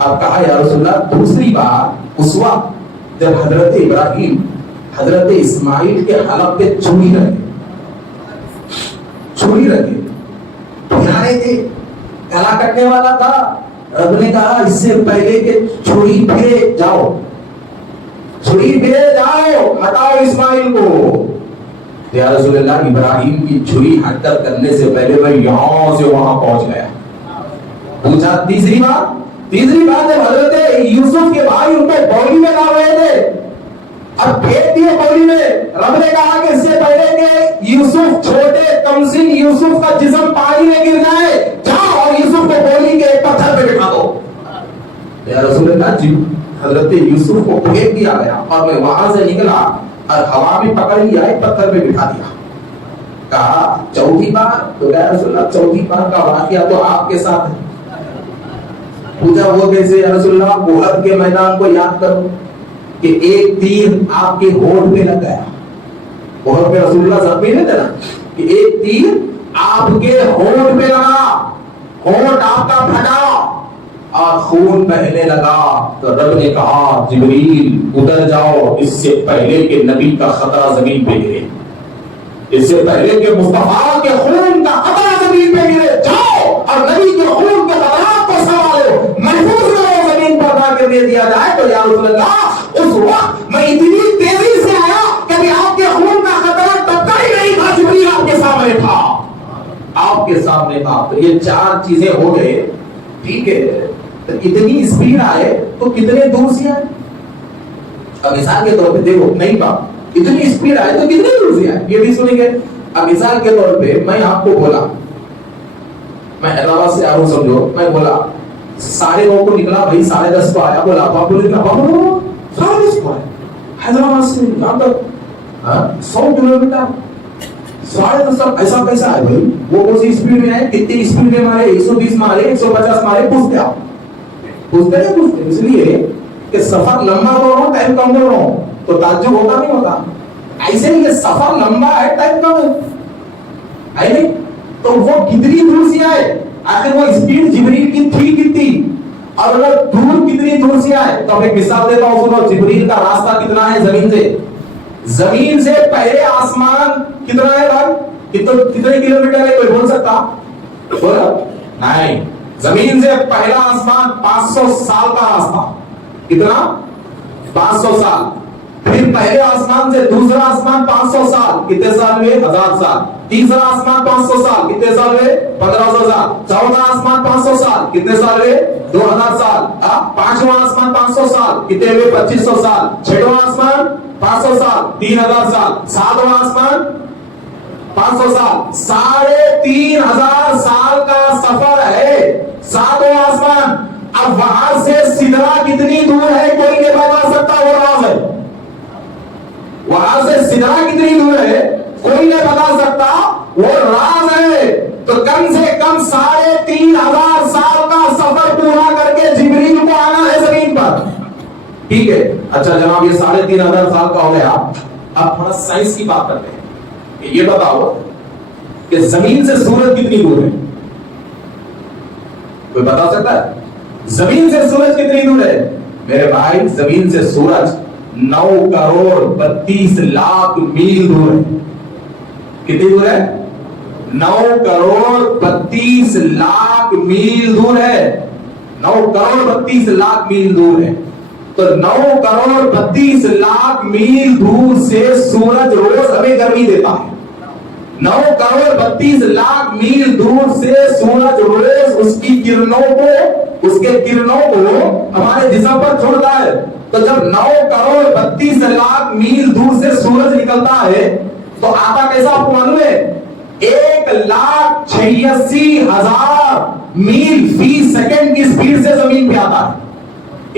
اب کہا یا رسول اللہ دوسری بات اس وقت جب حضرت ابراہیم حضرت اسماعیل کے حلق پہ چھری رکھے پھیلا رہے تھے، گلا کٹنے والا تھا، رب نے کہا اس سے پہلے کہ چھری پھیرے جاؤ، ہٹاؤ اسماعیل کو۔ یا رسول اللہ ابراہیم کی چھری ہٹ کر کرنے سے پہلے میں یہاں سے وہاں پہنچ گیا۔ پوچھا تیسری بات جب حضرت یوسف کے بھائی ان کو بولی میں لا رہے تھے، اب پھینک دیے بولی میں، رب نے کہا کہ اس سے پہلے کہ یوسف چھوٹے کمسن یوسف کا جسم پانی میں گر جائے، جاؤ اور یوسف کو بولی کے ایک پتھر پہ بٹھا دو۔ یا رسول اللہ جی حضرت یوسف کو پھینک دیا گیا اور میں وہاں سے نکلا اور ہوا میں پکڑ لیا، ایک پتھر پہ بٹھا دیا۔ کہا چوتھی بار، تو یا رسول اللہ چوتھی بار کا واقعہ تو آپ کے ساتھ ہے۔ پوچھا وہ کیسے؟ یا رسول اللہ احد کے میدان کو یاد کرو کہ ایک تیر آپ کے ہونٹ پہ لگ گیا، احد پہ رسول اللہ زخمی نہیں تھے نا، کہ ایک تیر آپ کے ہونٹ پہ لگا، ہونٹ آپ کا پھٹا اور خون بہنے لگا، تو رب نے کہا جبریل اتر جاؤ اس سے پہلے کہ نبی کا خطرہ زمین پہ گرے، اس سے پہلے کہ مصطفیٰ کے خون کا خطرہ زمین پہ گرے، جاؤ اور نبی کے خون کے خطرات کو سنبھالو، محفوظ کرو، زمین پر نہ گرنے دیا جائے۔ تو یا رسول اللہ اس وقت میں اتنی تیزی سے آیا کہ آپ کے خون کا خطرہ ٹپکا ہی نہیں تھا، جبریل آپ کے سامنے تھا، آپ کے سامنے تھا۔ تو یہ چار چیزیں ہو گئے، ٹھیک ہے؟ اتنی اسپیڈ آئے تو کتنے دور سے آئے؟ اب مثال کے طور پہ دیکھو، نہیں بات اتنی اسپیڈ آئے تو کتنے دور سے آئے، یہ بھی سنیں گے۔ اب مثال کے طور پہ میں آپ کو بولا، میں حیدرآباد سے آ رہا ہوں سمجھو، میں بولا 9:30 کو نکلا بھائی، 10:30 کو آیا، بولا آپ بولے اتنا بابا 10:30 کو آیا حیدرآباد سے یہاں تک 100 کلومیٹر 10:30، ایسا کیسا ہے بھائی؟ وہ کون سی اسپیڈ میں ہے، کتنی اسپیڈ میں مارے، 120 مارے، 150 مارے، پوچھتے آپ پوچھتے ہیں پوچھتے، اس لیے کہ سفر لمبا ہو رہا ہوں ٹائم کم ہو رہا ہوں تو تعجب ہوتا نہیں ہوتا، ایسے نہیں کہ سفر لمبا ہے ٹائم کم ہے نہیں، تو وہ کتنی دور سے آئے، آخر وہ اسپیڈ جبریل کی تھی کتنی، اور اگر دور کتنی دور سے آئے۔ تو ایک مثال دیتا ہوں سنو، جبریل کا راستہ کتنا ہے زمین سے پہلے آسمان کتنا ہے بھائی، کتنے کلومیٹر ہے، کوئی بول سکتا؟ بولا نہیں، زمین سے پہلا آسمان 500 سال کا راستہ، کتنا؟ 500 سال، پھر پہلے آسمان سے دوسرا آسمان 500 سال، کتنے سال ہوئے؟ 1000 سال، تیسرا آسمان 500 سال، کتنے سال ہوئے؟ 1500 سال، چوتھا آسمان 500 سال، کتنے سال ہوئے؟ 2000 سال، پانچواں آسمان 500 سال، کتنے ہوئے؟ 2500 سال، چھٹواں آسمان 500 سال، 3000 سال، ساتواں آسمان 500 سال، 3500 سال کا سفر ہے، ساتواں آسمان۔ اب وہاں سے سدرا کتنی دور ہے کوئی نہیں بتا سکتا، وہ راز ہے، وہاں سے سدرا کتنی دور ہے کوئی نہیں بتا سکتا، وہ راز ہے۔ تو کم سے کم 3500 سال کا سفر پورا کر کے جبریل کو آنا ہے زمین پر، ٹھیک ہے؟ اچھا جناب یہ 3500 سال کا ہو گیا، اب تھوڑا سائنس کی بات کرتے ہیں، یہ بتاؤ کہ زمین سے سورج کتنی دور ہے، کوئی بتا سکتا ہے؟ زمین سے سورج کتنی دور ہے میرے بھائی؟ زمین سے سورج 9,32,00,000 میل دور ہے، کتنی دور ہے؟ 9,32,00,000 میل دور ہے، 9,32,00,000 میل دور ہے۔ تو 9,32,00,000 میل دور سے سورج روز ہمیں گرمی دیتا ہے، 9,32,00,000 میل دور سے سورج روز اس کی کرنوں کو ہمارے جسم پر چھوڑتا ہے۔ تو جب 9,32,00,000 میل دور سے سورج نکلتا ہے تو آتا کیسا آپ کو معلوم ہے؟ 1,86,000 میل فی سیکنڈ کی سپیڈ سے زمین پہ آتا ہے،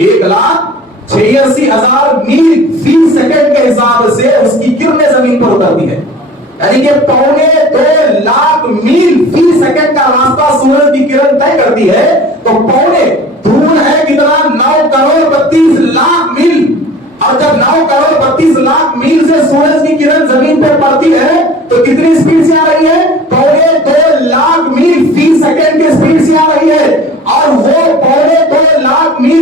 1,86,000 میل فی سیکنڈ کے حساب سے اس کی کرنیں زمین پر اترتی ہے، یعنی کہ 2.25 میل فی سیکنڈ کا راستہ سورج کی کرن طے کرتی ہے۔ تو دور ہے کتنا؟ 9,32,00,000 میل، اور جب 9,32,00,000 میل سے سورج کی کرن زمین پر پڑتی ہے تو کتنی سپیڈ سے آ رہی ہے؟ 2.25 میل فی سیکنڈ کی سپیڈ سے آ رہی ہے، اور وہ 2.25 میل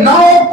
9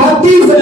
32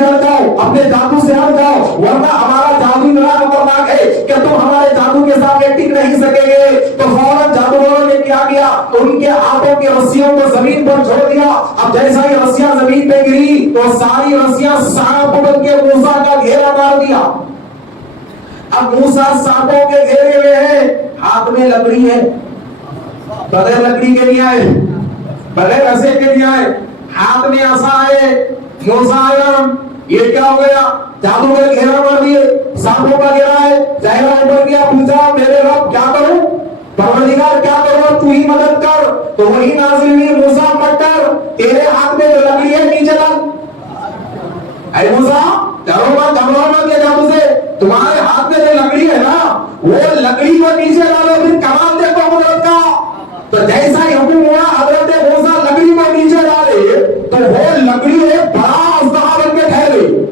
سے ہٹ جاؤ، اپنے جادو سے ہٹ جاؤ، ورنہ ہمارا جادو اتنا خطرناک ہے کہ تم ہمارے جادو کے سامنے ٹک نہیں سکیں گے۔ تو فوراً جادوگروں نے کیا کیا؟ ان کے ہاتھوں کی رسیوں کو زمین پر چھوڑ دیا۔ اب جیسا ہی رسیاں زمین پہ گری تو ساری رسیاں سانپ بن کے موسیٰ کا گھیرا مار دیا۔ اب موسیٰ سانپوں کے گھیرے ہوئے ہیں، ہاتھ میں لکڑی ہے، بغیر لکڑی کے نہیں آئے، بغیر عصا کے نہیں آئے، ہاتھ میں عصا ہے۔ موسیٰ آیا، یہ کیا ہو گیا؟ جادو کا گھیرا مار دیے، سانپوں کا گھیرا ہے۔ چہرہ اوپر کیا، پوچھا میرے رب کیا کروں، پروردگار کیا کروں، تو ہی مدد کر۔ تو وہی نازل ہوئی، موسیٰ مت ڈر، تیرے ہاتھ میں جو لکڑی ہے نیچے ڈال۔ اے موسیٰ ڈرو مت، گھبراؤ مت، یہ جادو سے تمہارے ہاتھ میں جو لکڑی ہے نا وہ لکڑی کو نیچے ڈالو، پھر کمال دیکھو قدرت کا۔ تو جیسا ہی حکم ہوا حضرت موسیٰ لکڑی کو نیچے ڈالے تو وہ لکڑی ایک بڑا اژدہا بن کے ٹھہر گئی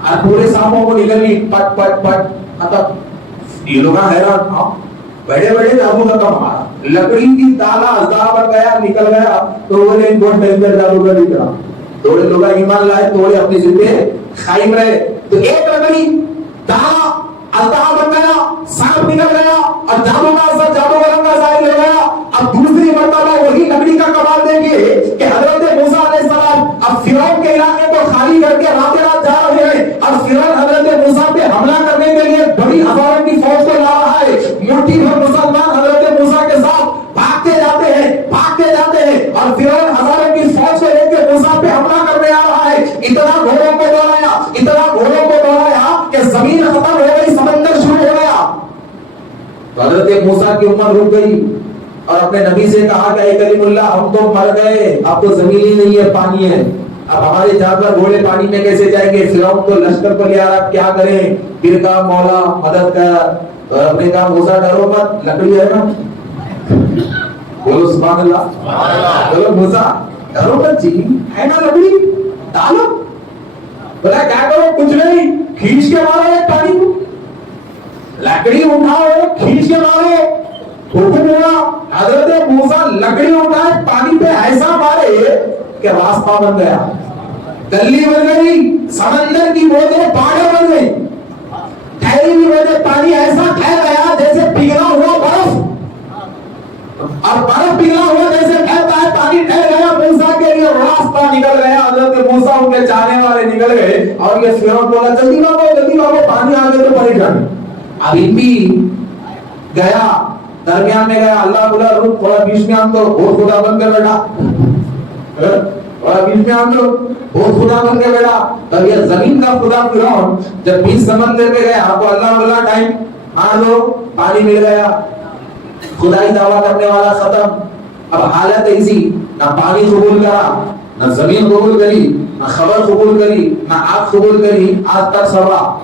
اور پورے سانپوں کو نکل لی، پٹ پٹ پٹ ختم۔ یہ لوگ حیران، بڑے بڑے جادو کا کمال، لکڑی کی تالا اژدہا بن گیا، نکل گیا۔ تو بولے بہت ڈینجر جادو کا دکھ رہا، تھوڑے لوگ ایمان لائے، تھوڑے اپنی زندگی قائم رہے۔ تو ایک لکڑی تالا اژدہا بن گیا، سانپ نکل گیا اور جادو کا اثر جادوگروں کا ظاہر ہو گیا۔ اب دوسری مرتبہ وہی لکڑی کا کمال دیکھیے کہ حضرت موسیٰ علیہ السلام اب فرعون کے علاقے کو خالی کر کے راتیں رات جا رہے ہیں اور فرعون حضرت موسیٰ پہ حملہ کرنے کے لیے بڑی ہزاروں کی فوج کو لا رہا ہے۔ مٹھی بھر مسلمان حضرت موسیٰ کے ساتھ بھاگتے جاتے ہیں، بھاگتے جاتے ہیں اور فرعون ہزاروں کی فوج کو لے کے موسیٰ پہ حملہ کرنے آ رہا ہے۔ اتنا گھوڑوں کو دوڑایا، اتنا گھوڑوں کو دوڑایا کہ زمین ختم ہو گئی، سمندر شروع ہو گیا۔ حضرت موسیٰ کی امت رک گئی اور اپنے نبی سے کہا کہ اے کلیم اللہ ہم تو مر گئے، اب تو زمین ہی نہیں ہے، پانی ہے، اب ہمارے جانور گھوڑے پانی میں کیسے جائیں گے؟ فرعون تو لشکر کو لے آ رہا، کیا کریں؟ پھر کہا مولا مدد کر۔ اور اپنے کہا موسیٰ ڈرو مت، لکڑی ہے نا، بولو سبحان اللہ، بولو موسیٰ ڈرو مت جی، ہے نا لکڑی، ڈالو۔ بولا کیا کرو؟ کچھ نہیں، کھینچ کے مارو ایک پانی کو، لکڑی اٹھاؤ کھینچ کے مارو۔ حکم ہوا، حضرت موسیٰ لکڑی اٹھائے، پانی پہ ایسا مارے کہ راستہ بن گیا، گلی بن گئی، سمندر کی موجیں پہاڑیں بن گئی، ٹھہری ہوئی موجیں، پانی ایسا ٹھہر گیا جیسے پگھلا ہوا برف، اور برف پگھلا ہوا جیسے ٹھہرتا ہے، پانی ٹھہر گیا، موسیٰ کے لیے راستہ نکل گیا۔ حضرت موسیٰ ان کے چاہنے والے نکل گئے اور یہ فرعون بولا جلدی بھاگو، پانی آ گئے تو پریشانی۔ ابھی بھی گیا، درمیان میں گیا، اللہ بولا رک تھوڑا بیچ میں آن دو، بہت خدا بن کے بیٹھا، تھوڑا بیچ میں آن دو، بہت خدا بن کے بیٹھا۔ تب یہ زمین کا خدا فرعون جب بیچ سمندر میں گیا تو اللہ بولا ٹائم آن دو، پانی مل گیا، خدائی دعویٰ کرنے والا ختم۔ اب حالت ایسی، نہ پانی قبول کرا، نہ زمین قبول کری، نہ خبر قبول کری، نہ آگ قبول کری، آج تک سڑ رہا،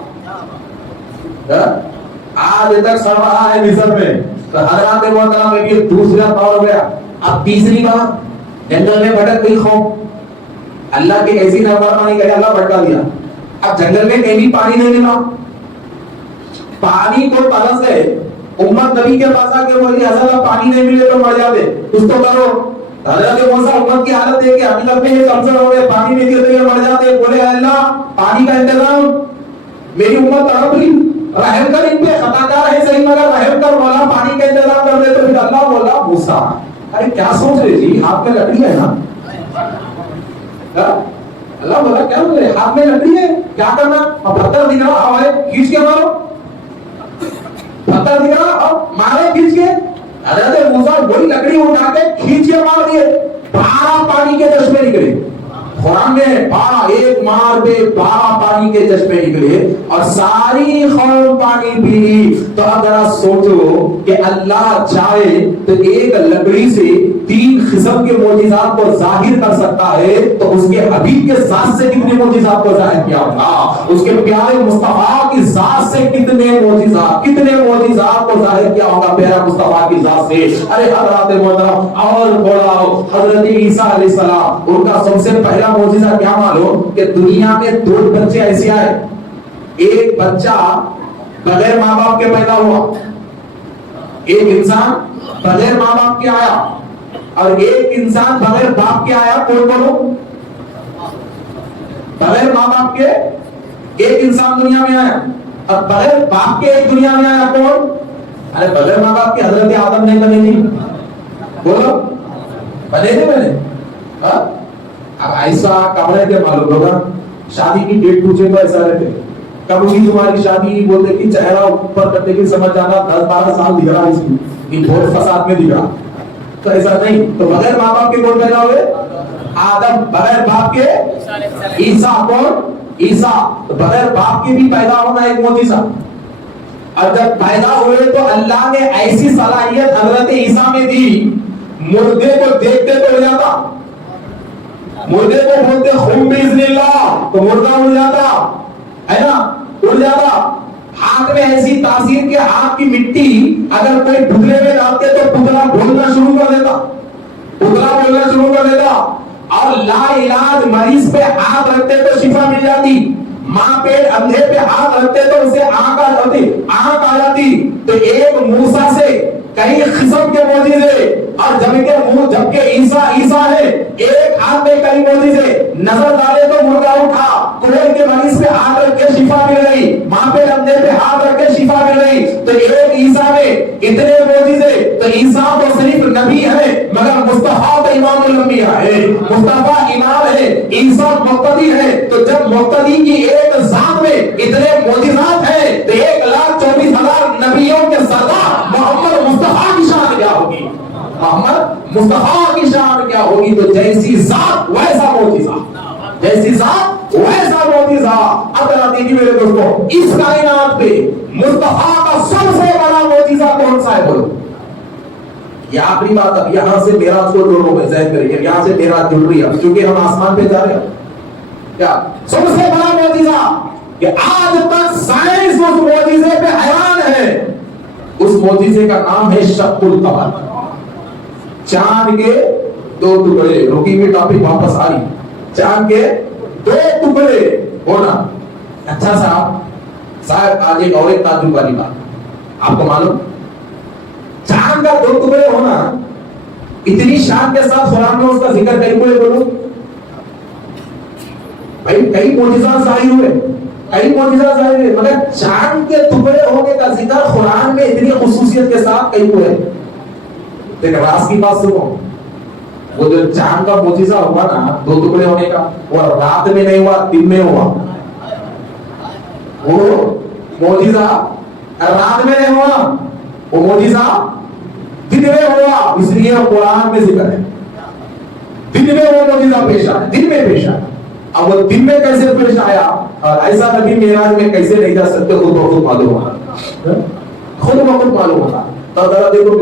آج تک سڑ رہا ہے مصر میں۔ تو حضرات محترم میں یہ دوسرا دور ہو گیا۔ اب تیسری بار جنگل میں بھٹک گئی قوم، اللہ کی ایسی نافرمانی کہ اللہ بھٹکا دیا۔ اب جنگل میں کہیں بھی پانی نہیں ملا، پانی کو ترس ہے، امت نبی کے پاس آ کے بولی حضرت پانی نہیں ملے تو مر جاتے، کچھ تو کرو۔ حضرت موسیٰ امت کی حالت دیکھ کے حقیقت میں یہ کمزور ہو گئے، پانی نہیں ملے تو یہ مر جاتے۔ بولے اللہ پانی کا انتظام، میری امت تڑپ رہی، رحم کر ان پہ، خطا کار ہے صحیح مگر رحم کر مولا، پانی کا انتظام کر دے۔ تو پھر اللہ بولا موسیٰ ارے کیا سوچ رہے جی، ہاتھ میں لکڑی ہے نا، اللہ بولا کیا بولے ہاتھ میں لکڑی ہے، کیا کرنا؟ اب پتھر دکھ رہا ہوا ہے، کھینچ کے مارو، پتھر دکھ رہا مارو کھینچ کے۔ حضرت موسیٰ وہی لکڑی اٹھا کے کھینچ کے مار دیے، 12 پانی کے چشمے نکلے۔ قرآن میں 12 ایک مار پہ 12 پانی کے چشمے نکلے اور ساری قوم پانی پی۔ تو اگر سوچو کہ اللہ چاہے تو ایک لکڑی سے 3 قسم کے معجزات کو ظاہر کر سکتا ہے، تو اس کے حبیب کے ذات سے کتنے معجزات کو ظاہر کیا ہوگا، اس کے پیارے مصطفیٰ کی ذات سے کتنے معجزات کو ظاہر کیا ہوگا، پیارا مصطفیٰ کی ذات سے۔ ارے حضرات محترم اور بولا حضرت عیسیٰ علیہ السلام، ان کا سب سے پہلا معجزہ کیا معلوم کہ دنیا میں 2 بچے ایسے آئے، ایک بچہ بغیر ماں باپ کے پیدا ہوا، ایک انسان بغیر ماں باپ کے آیا اور ایک انسان بغیر باپ کے آیا۔ کون بولو؟ بغیر ماں باپ کے ایک انسان دنیا میں آیا، اور بغیر باپ کے ایک دنیا میں آیا کون؟ ارے بغیر ماں باپ کے حضرت آدم نہیں بنے جی، بولو بنے تھے بنے؟ اب ایسا کمرے کے معلوم ہوگا، شادی کی ڈیٹ پوچھے تو ایسا رہتے کب ہوگی تمہاری شادی، بولتے کہ چہرہ اوپر کرنے کی سمجھ جانا 10-12 سال دکھ رہا اس کی بہت فساد میں دکھ رہا، تو ایسا نہیں۔ تو بغیر ماں باپ کے کون پیدا ہوئے؟ آدم۔ بغیر باپ کے عیسیٰ، کون؟ عیسیٰ۔ تو بغیر باپ کے بھی پیدا ہونا ایک معجزہ، اور جب پیدا ہوئے تو اللہ نے ایسی صلاحیت حضرت عیسیٰ میں دی، مردے کو دیکھتے تو ہو جاتا، مردے کو بولتے خون باذن اللہ تو مردہ اڑ جاتا ہے نا، اڑ جاتا۔ ہاتھ میں ایسی تاثیر کہ ہاتھ کی مٹی اگر کوئی پتلے میں ڈالتے تو پتلا بولنا شروع کر دیتا، پتلا بولنا شروع کر دیتا، اور لا علاج مریض پہ ہاتھ رکھتے تو شفا مل جاتی، ماں پہ اندھے پہ ہاتھ رکھتے تو اسے آنکھ آ جاتی۔ تو ایک موسیٰ سے کئی قسم کے معجزے، اور جبکہ عیسیٰ ہے، ایک ہاتھ میں کئی معجزے، نظر ڈالے تو مردہ اٹھا، کوڑ کے مریض پہ ہاتھ رکھ کے شفا مل رہی، ماں پہ اندھے پہ ہاتھ رکھ کے شفا مل رہی۔ تو ایک عیسیٰ میں اتنے معجزے، تو عیسیٰ تو صرف نبی ہے مگر مصطفیٰ تو امام الانبیاء ہے، مصطفیٰ امام ہے، عیسیٰ مقتدی ہے۔ تو جب مقتدی کی ایک ذات میں اتنے معجزات ہیں تو 1,24,000 نبیوں کے سردار محمد مصطفیٰ کی شان کیا ہوگی؟ محمد مصطفیٰ کی شان کیا ہوگی؟ تو جیسی ذات ویسا معجزہ، جیسی ذات ویسا معجزہ۔ اب ذرا دیکھیے میرے دوستوں، اس کائنات پہ مصطفیٰ کا سب سے بڑا معجزہ کون سا ہے بولو؟ یہ آخری بات، اب یہاں سے معراج کو جوڑو میں ذہن کریے، یہاں سے معراج جڑ رہی ہے کیونکہ ہم آسمان پہ جا رہے ہیں۔ کیا سب سے بڑا معجزہ کہ آج تک سائنس اس معجزے پہ حیران ہے، اس معجزے کا نام ہے شق القمر، چاند کے 2 ٹکڑے۔ روکی ہوئی ٹاپک واپس آ رہی، چاند کے 2 ٹکڑے ہونا۔ اچھا صاحب آج ایک تعجب والی بات آپ کو معلوم، چاند کا 2 ٹکڑے ہونا اتنی شان کے ساتھ قرآن میں اس کا ذکر کہیں کوئی بولو بھائی، کئی معجزات ظاہر ہوئے، کئی معجزات ظاہر ہوئے، مگر چاند کے ٹکڑے ہونے کا ذکر قرآن میں اتنی خصوصیت کے ساتھ کہیں ہوئے۔ لیکن راز کی بات سنو، وہ جو چاند کا معجزہ ہوا نا 2 ٹکڑے ہونے کا، وہ رات میں نہیں ہوا، دن میں ہوا۔ وہ معجزہ رات میں نہیں ہوا، وہ معجزہ دن میں ہوا، اس لیے قرآن میں ذکر ہے دن میں وہ معجزہ پیش آیا، دن میں پیش آیا۔ اب وہ دن میں کیسے پیش آیا اور ایسا نبی معراج میں کیسے نہیں جا سکتے، خود بخود معلوم ہونا، خود بخود معلوم ہونا۔ تو ذرا دیکھو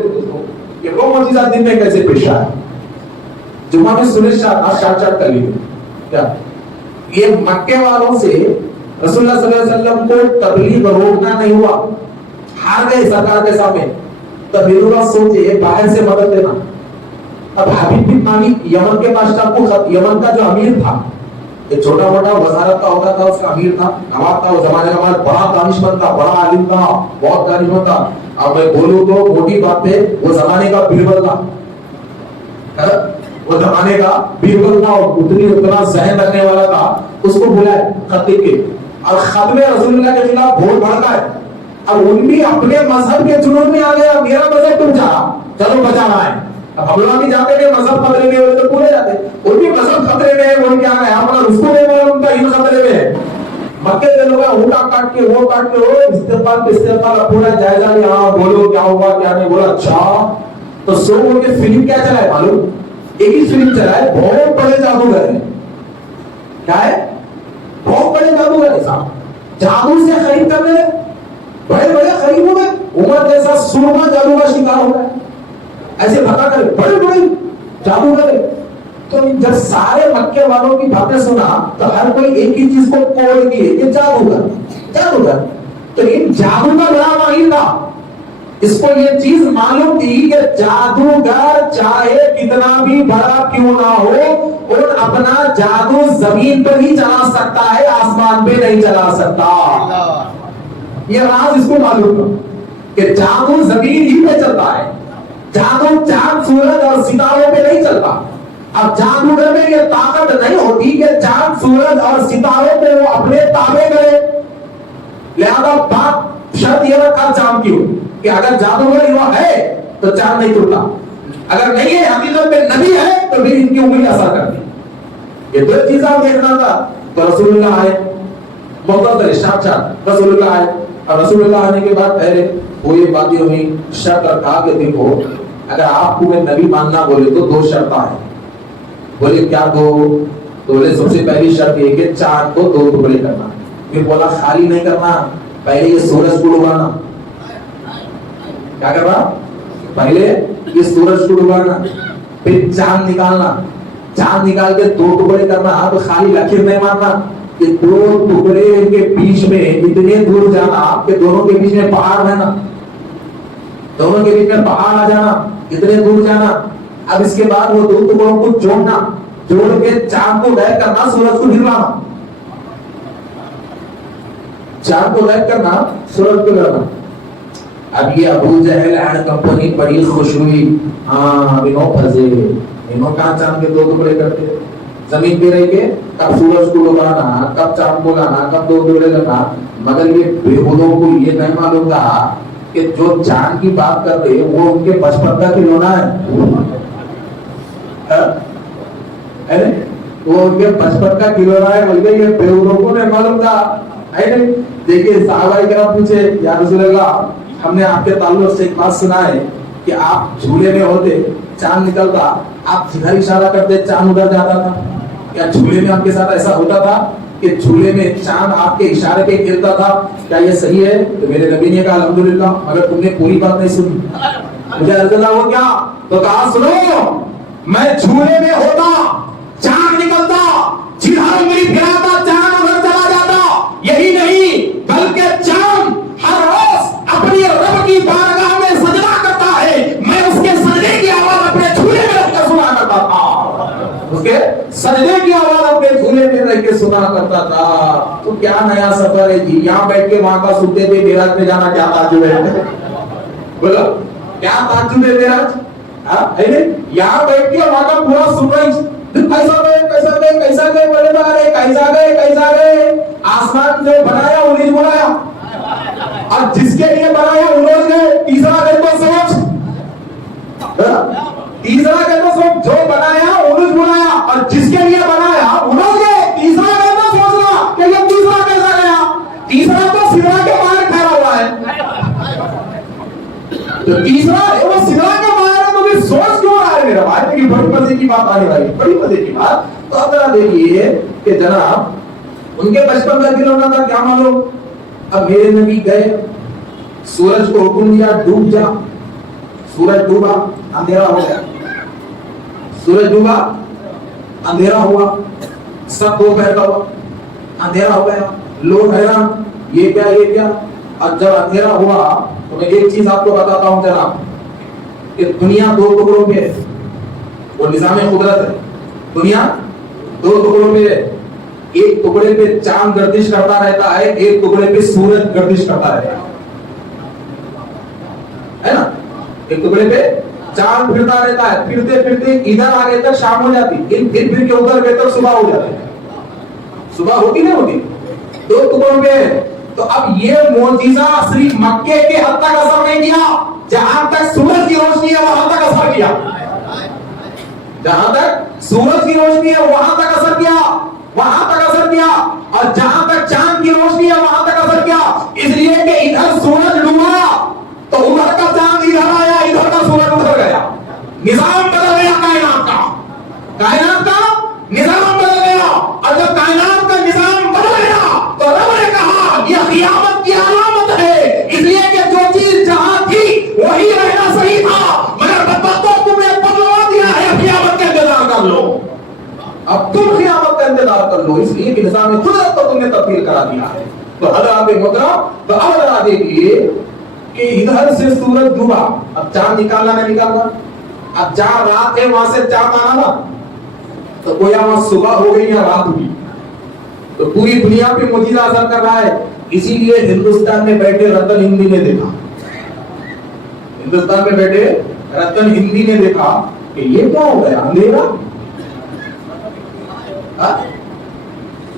کہ وہ معجزہ دن میں کیسے پیش آیا۔ جمعہ میں سنت شارٹ کر لیجیے، کیا یہ مکے والوں سے رسول اللہ صلی اللہ علیہ وسلم کو تبلیغ روکنا نہیں ہوا، ہار گئے سرکار کے سامنے۔ تب اللہ سوچے باہر سے مدد لینا۔ اب حبیب بن مالک یمن کے بادشاہ کو یمن کا جو امیر تھا، ایک چھوٹا موٹا وزارت کا ہوتا تھا، اس کا امیر تھا، نواب تھا، وہ زمانے کا بعد بڑا دانشمند تھا، بڑا عالم تھا، بہت دانشمند تھا۔ اب میں بولوں تو موٹی بات ہے، وہ زمانے کا بیربل تھا، وہ زمانے کا بیربل تھا، اتنا ذہن رکھنے والا تھا۔ اس کو بلایا خط لکھ کے، اور خط میں رسول اللہ کے خلاف بہت بڑھتا ہے۔ اب ان بھی اپنے مذہب کے جنون میں آ گیا، میرا مذہب تم چاہا، چلو بچانا ہے۔ اب ہم لوگ بھی جاتے ہیں مذہب خطرے میں ہوئے تو پورے جاتے، ان بھی مذہب خطرے میں ہے، وہ کیا ہے ہمارا اس کو نہیں معلوم تھا ان خطرے میں ہے۔ مکے کے لوگ اونٹا کاٹ کے وہ کاٹ کے وہ استقبال پورا جائزہ لیا، بولو کیا ہوا کیا نہیں بولا۔ اچھا تو سو ان کے فلم کیا چلا ہے معلوم؟ ایک ہی فلم چلا ہے، بہت بڑے جادوگر ہیں۔ کیا ہے؟ بہت بڑے جادوگر ہیں صاحب، جادو سے خرید کر لے، بڑے بڑے خرید ہو گئے، عمر جیسا سرما جادو کا شکار ہو گئے، ایسے بتا کر بڑے بڑے جادوگر۔ تو جب سارے مکے والوں کی باتیں سنا تو ہر کوئی ایک ہی چیز کو کوڑ دیے، یہ جادوگر جادوگر۔ تو ان جادو کا بڑا ماہر تھا، اس کو یہ چیز معلوم تھی کہ جادوگر چاہے کتنا بھی بڑا کیوں نہ ہو، اور اپنا جادو زمین پر ہی چلا سکتا ہے، آسمان پہ نہیں چلا سکتا۔ یہ راز اس کو معلوم تھا کہ جادو زمین ہی پہ چلتا ہے، جادو چاند سورج اور ستاروں پہ نہیں چلتا۔ اب جادوگر میں یہ طاقت نہیں ہوتی کہ چاند سورج اور ستاروں کو وہ اپنے تابع کرے، لہذا بات شرط یہ رکھا چاند کی ہو کہ اگر جادوگر وہ ہے تو چاند نہیں ٹوٹتا، اگر نہیں ہے حقیقت میں نبی ہے تو پھر ان کی انگلی اثر کرتی۔ یہ دو چیزاں دیکھنا تھا تو رسول اللہ آئے، محبت ارشاد چاند رسول اللہ آئے، اور رسول اللہ آنے کے بعد پہلے وہ یہ باتیں ہوئی، شرط رکھا کہ دیکھو اگر آپ کو میں نبی ماننا بولے تو دو شرطیں ہیں۔ بولے کیا دو؟ تو بولے سب سے پہلی شرط یہ کہ چاند کو دو ٹکڑے کرنا، پھر بولا خالی نہیں کرنا، پہلے یہ سورج کو ڈبانا۔ کیا کرنا؟ پہلے یہ سورج کو ڈبانا، پھر چاند نکالنا، چاند نکال کے دو ٹکڑے کرنا، تو خالی لکیر نہیں مارنا کہ دو ٹکڑے کے بیچ میں اتنے دور جانا کہ دونوں کے بیچ میں پہاڑ رہنا، دونوں کے بیچ میں پہاڑ آ جانا، اتنے دور جانا۔ اب اس کے بعد وہ دو ٹکڑوں کو جوڑنا، جوڑ کے چاند کو غائب کرنا، سورج کو گروانا، چاند کو غائب کرنا، سورج کو گروانا۔ اب یہ ابو جہل اینڈ کمپنی بڑی خوش ہوئی، ہاں انہوں پھنسے، انہوں کہاں چاند کے دو ٹکڑے کرتے، زمین پہ رہ کے کب سورج کو ڈبانا، کب چاند کو لانا، کب دو ٹکڑے کرنا۔ مگر یہ بےہودوں کو یہ نہیں معلوم تھا کہ جو چاند کی بات کر رہے وہ ان کے بچپن کا کھلونا ہے، وہ ان کے بچپن کا کھلونا ہے، بلکہ یہ بےہودوں کو نہیں معلوم تھا۔ دیکھیے صحابہ کرام پوچھے یا رسول اللہ ہم نے آپ کے تعلق سے ایک بات سنا ہے کہ آپ جھولے میں ہوتے، چاند نکلتا، آپ جدھر اشارہ کرتے چاند ادھر جاتا تھا، کیا جھولے میں آپ کے ساتھ ایسا ہوتا تھا کہ جھولے میں چاند آپ کے اشارے پہ گرتا تھا؟ کیا یہ صحیح ہے؟ تو میرے نبی نے کہا الحمدللہ، مگر تم نے پوری بات نہیں سنی۔ مجھے عرض اللہ ہو کیا؟ تو کہا سنو، میں جھولے میں ہوتا، چاند نکلتا، جدھر انگلی پھیراتا چاند ادھر چلا جاتا، یہی نہیں بلکہ چاند ہر روز اپنی رب کی بارگاہ میں سجدہ کرتا ہے، میں اس کے سجدے کی آواز اپنے جھولے میں رکھ کر سنا کرتا تھا، اس کے سجدے کی آواز اپنے جھولے میں رکھ کے سنا کرتا تھا۔ تو کیا نیا سفر ہے جی، یہاں بیٹھ کے وہاں کا سنتے تھے، میراج میں جانا کیا تعجب ہے؟ بولو کیا تعجب ہے میراج؟ یہاں بیٹھ کے وہاں کا پورا سن رہی، کیسا گئے کیسا گئے کیسا گئے بولے بارے کیسا گئے کیسا گئے، آسمان جو بنایا انہیں بنایا، اور جس کے لیے بنایا انہوں نے، تیسرا گئے تو سوچ، تیسرا گئے تو سوچ، جو بنایا انہوں بنایا اور جس کے لیے بنایا انہوں نے، تیسرا گئے تو سوچنا کہ یہ تیسرا کیسا گیا، تیسرا تو سدرا کے باہر ٹھہرا ہوا ہے، تو تیسرا ہے وہ سدرا کے باہر ہے، تو پھر سوچ کیوں رہا ہے میرا بھائی؟ کہ بڑی مزے کی بات آنے والی، بڑی مزے کی بات۔ تو اب ذرا دیکھیے کہ جناب ان کے بچپن کا کھلونا تھا، کیا معلوم؟ اب میرے نبی گئے، سورج کو حکم دیا ڈوب جا، سورج ڈوبا، اندھیرا ہو گیا، سورج ڈوبا اندھیرا ہوا، سب دوپہر کا ہوا، اندھیرا ہو گیا، لوگ حیران یہ کیا یہ کیا۔ اور جب اندھیرا ہوا تو میں ایک چیز آپ کو بتاتا ہوں جناب کہ دنیا دو ٹکڑوں پہ ہے، وہ نظام قدرت ہے، دنیا دو ٹکڑوں پہ ہے، ایک ٹکڑے پہ چاند گردش کرتا رہتا ہے، ایک ٹکڑے پہ سورج گردش کرتا رہتا ہے نا، ایک ٹکڑے پہ چاند پھرتا رہتا ہے، پھرتے پھرتے ادھر آگے تک شام ہو جاتی، پھر کے ادھر گئے تک صبح ہو جاتی، صبح ہوتی نہیں ہوتی، دو ٹکڑوں پہ ہے۔ تو اب یہ معجزہ صرف مکے کے حد تک اثر نہیں کیا، جہاں تک سورج کی روشنی ہے وہاں تک اثر کیا، جہاں تک سورج کی روشنی ہے وہاں تک اثر کیا، وہاں تک اثر کیا، اور جہاں تک چاند کی روشنی ہے وہاں تک اثر کیا، اس لیے کہ ادھر سورج ڈوبا تو ادھر کا چاند ادھر آیا، ادھر کا سورج ادھر گیا، نظام بدل گیا کائنات کا، کائنات کا نظام بدل گیا۔ اور جب کائنات کا نظام بدل گیا تو رب نے کہا یہ قیامت کی علامت ہے، اس لیے کہ جو چیز جہاں تھی وہی رہنا صحیح تھا، مگر بدبختوں تم نے بدلوا دیا ہے، قیامت کا انتظار کر لو، اب تم قیامت کا انتظار کر لو، اس لیے کہ نظام قدرت کو تم نے تبدیل کرا دیا ہے۔ تو حضرات محترم، تو اب ذرا دیکھیے کہ ادھر سے سورج ڈوبا، اب چاند نکالنا نہیں نکالنا، اب جہاں رات ہے وہاں سے چاند آنا نا، تو گویا وہاں صبح ہو گئی یا رات ہوئی، تو پوری دنیا پہ معجزہ اثر کر رہا ہے۔ اسی لیے ہندوستان میں بیٹھے رتن ہندی نے دیکھا، ہندوستان میں بیٹھے رتن ہندی نے دیکھا کہ یہ کیا ہو گیا، اندھیرا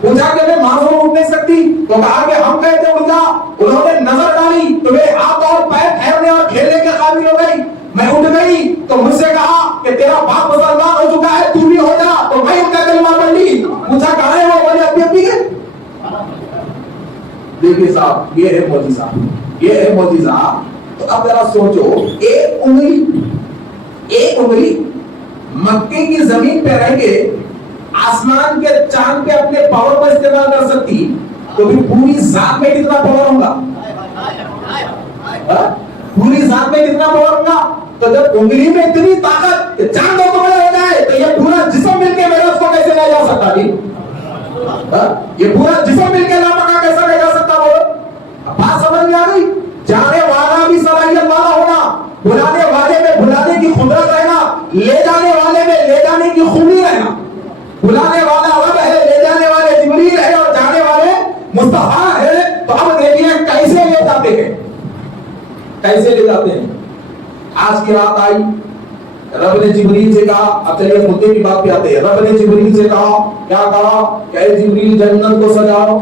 پوچھا کہ میں معذور اٹھ نہیں سکتی؟ تو کہا کہ ہم کہتے اٹھ جا. انہوں نے نظر ڈالی تو میرے ہاتھ اور پیر پھیرنے اور کھیلنے کے قابل ہو گئی. میں اٹھ گئی تو مجھ سے کہا کہ تیرا باپ مسلمان ہو چکا ہے, تو بھی ہو جا. تو میں ان کا کلمہ پڑھ لی. پوچھا کہاں ہے وہ؟ بولے ابھی ہے. دیکھیے صاحب, یہ ہے معجزہ, یہ ہے معجزہ. تو اب ذرا سوچو, ایک انگلی مکے کی زمین پہ رہ کے آسمان کے چاند پہ اپنے پاور کو استعمال کر سکتی, تو بھی پوری ذات میں کتنا پاور ہوگا؟ پوری ذات میں کتنا پاور ہوگا؟ تو جب انگلی میں اتنی طاقت کہ چاند کو بڑا ہو جائے, تو یہ پورا جسم مل کے میرے اس کو کیسے لے جا سکتا جی؟ یہ پورا جسم مل کے لاپکا کیسے لے جا سکتا؟ بولو, بات سمجھ میں آ گئی؟ جانے والا بھی صلاحیت والا ہونا, بلانے والے میں بلانے کی قدرت رہنا, لے جانے والے میں لے جانے کی خوبی رہنا. بلانے والا رب ہے, لے جانے والے جبریل ہے, اور جانے والے مصطفیٰ ہے. تو اب دیکھیے کیسے لے جاتے ہیں, کیسے لے جاتے ہیں. آج کی رات آئی, رب نے جبریل سے کہا, اب چلیے مدعے کی بات پہ آتے ہیں. رب نے جبریل سے کہا, کیا کہا کہ اے جبریل جنت کو سجاؤ,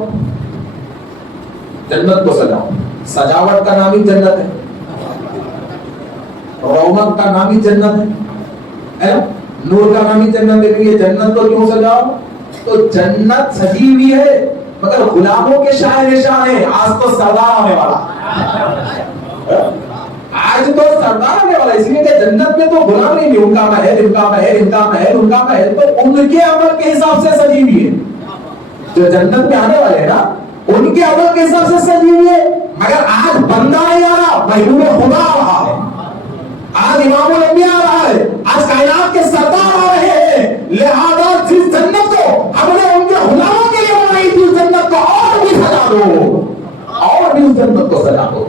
جنت کو سجاؤ. سجاوٹ کا نام ہی جنت ہے, رونق کا نام ہی جنت ہے, نور کا نام ہی جنت ہے. یہ جنت کو کیوں سجاؤ؟ تو جنت سجی ہوئی ہے مگر غلاموں کے شاہ نشان ہے. آج تو سردار آنے والا, آج تو سردار آنے والا, اس لیے کہ جنت میں تو غلام نہیں, ان کا محل, ان کا محل, ان کا محل, ان کا محل, تو ان کے عمل کے حساب سے سجی ہوئی ہے. جو جنت میں آنے والے ہیں نا, ان کے عمل کے حساب سے سجی ہوئی ہے. مگر آج بندہ نہیں آ رہا, محبوب خدا آ رہا ہے. آج امام الانبیاء آ رہا ہے, آج کائنات کے سردار آ رہے ہیں. لہذا جس جنت کو ہم نے ان کے غلاموں کے لیے بنائی تھی, اس جنت کو اور بھی سجا دو, اور بھی اس جنت کو سجا دو.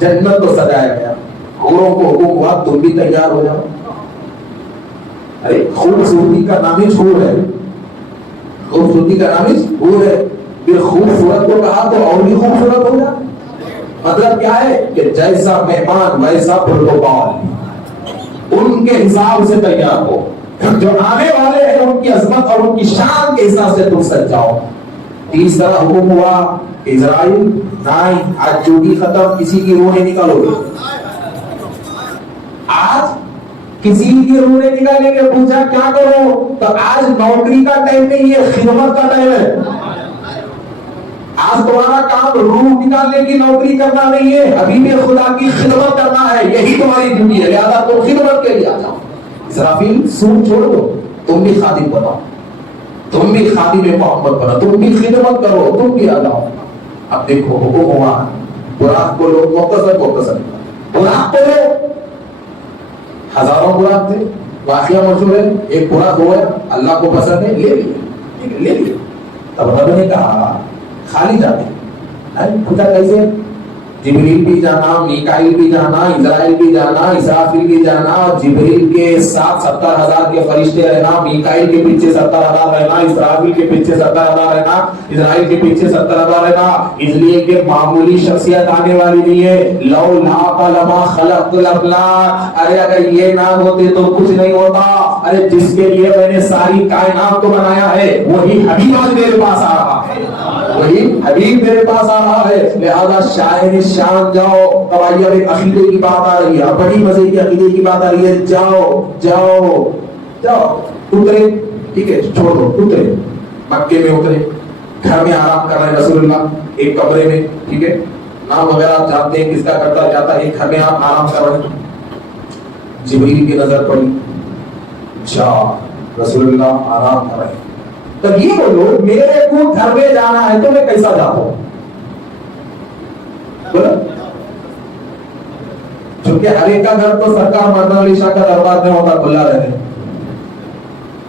جنت کو سجایا گیا. حوروں کو حکم ہوا تم بھی تیار ہو جاؤ. ارے خوبصورتی کا نام ہی حور ہے, خوبصورتی کا نام ہی حور ہے. پھر خوبصورت کو کہا تو اور بھی خوبصورت ہو جائے. مطلب کیا ہے کہ جیسا مہمان ویسا پروٹوکول, ان کے حساب سے تیار ہو. جو آنے والے ہیں ان کی عظمت اور ان کی شان کے حساب سے تم سج جاؤ. تیسرا حکم ہوا اسرائیل نہیں, آج ڈیوٹی ختم, کسی کی روح نہیں نکالو گے. آج کسی کی روح نہیں نکالیں گے. پوچھا کیا کرو؟ تو آج نوکری کا ٹائم نہیں ہے, خدمت کا ٹائم ہے. آج تمہارا کام روح نکالنے کی نوکری کرنا نہیں ہے, حبیب خدا کی خدمت کرنا ہے. یہی تمہاری ڈیوٹی ہے. لہذا تم خدمت کے لیے آ جاؤ. اسرافیل سود چھوڑ دو, تم بھی خادم بنو, تم بھی خادم محمد بنو, تم بھی خدمت کرو, تم بھی آ جاؤ. اب دیکھو حکم ہوا, براق بولو, مختصر براق بولو. ہزاروں براق تھے, واقعہ مشہور ہے. ایک براق ہوا, اللہ کو پسند ہے, لے لیے, لے لیے. تب رب نے کہا خالی جاتے. خدا کیسے؟ جبریل بھی جانا, میکائیل بھی جانا, اسرائیل بھی جانا, اسرافیل بھی جانا, جبریل کے ساتھ 70,000 کے فرشتے رہنا, میکائیل کے پیچھے 70,000 رہنا, اسرافیل کے پیچھے 70,000 رہنا, اسرائیل کے پیچھے 70,000 رہنا. اس لیے کہ معمولی شخصیت آنے والی نہیں ہے. لولا لما خلقت الافلاک, ارے اگر یہ نہ ہوتے تو کچھ نہیں ہوتا. ارے جس کے لیے میں نے ساری کائنات کو بنایا ہے وہی حبیب آج میرے پاس آ رہا ہے, وہی حبیب میرے پاس آ رہا ہے. لہذا شاعر شان جاؤ. اب آئیے, اب ایک عقیدے کی بات آ رہی ہے, بڑی مزے کی عقیدے کی بات آ رہی ہے. جاؤ جاؤ جاؤ, اترے, ٹھیک ہے, چھوڑ دو, اترے, مکے میں اترے, گھر میں آرام کر رہے ہیں رسول اللہ, ایک کمرے میں, ٹھیک ہے, نام وغیرہ آپ جانتے ہیں کس کا کرتا جاتا ہے. ایک گھر میں آپ آرام کر رہے ہیں, جبریل کی نظر پڑی, اچھا رسول اللہ آرام کر رہے ہیں. تب یہ بولو میرے کو گھر میں جانا ہے تو میں کیسا جاتا ہوں؟ چونکہ ہر ایک کا گھر تو سرکار مرنا علی شاہ کا دربار میں ہوتا, کھلا رہتے.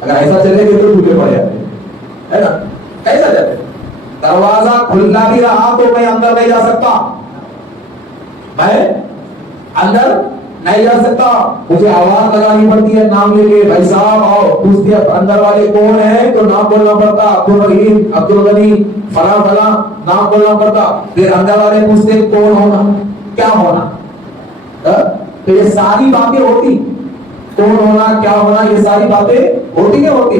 اگر ایسا چلے گے تو ٹوٹے پڑ جاتے ہے نا. کیسا جاتے؟ دروازہ کھلا بھی رہا تو میں اندر نہیں جا سکتا, میں اندر نہیں جا سکتا. مجھے آواز لگانی پڑتی ہے, نام لے کے بھائی صاحب آؤ, پوچھتے ہیں اندر والے کون ہیں تو نام بولنا پڑتا, عبد الرحیم, عبد الغنی, فلاں فلاں نام بولنا پڑتا. پھر اندر والے پوچھتے کون ہونا, کیا ہونا. تو یہ ساری باتیں ہوتی, کون ہونا, کیا ہونا, یہ ساری باتیں ہوتی ہے, ہوتی.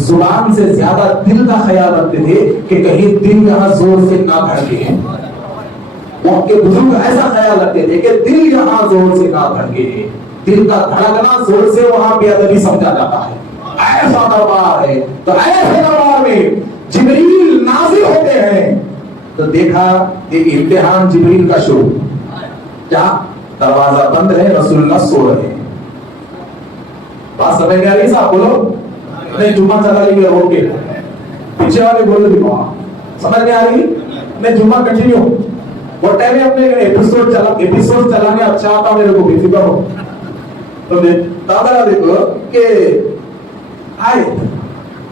زبان سے زیادہ دل کا خیال رکھتے تھے کہ کہیں دل یہاں زور سے نہ دھڑکے. وہ کے بزرگ ایسا خیال رکھتے تھے کہ دل یہاں زور سے نہ دھڑکے. دل کا دھڑکنا زور سے وہاں بے ادبی سمجھا جاتا ہے. ایسا دربار ہے. تو ایسے دربار میں جبریل نازل ہوتے ہیں تو دیکھا ایک امتحان جبریل کا شروع. کیا دروازہ بند ہے, رسول اللہ سو رہے ہیں. بات سمجھ میں آ رہی صاحب؟ بولو. نہیں جمعہ چلا رہی ہے روک کے پیچھے والے بولو بھی سمجھ میں آ رہی. نہیں جمعہ کنٹینیو. وہ ٹائم میں اپنے ایپیسوڈ چلانے اچھا آتا میرے کو بھی فکر ہو. تو دادا دیکھو کہ آئے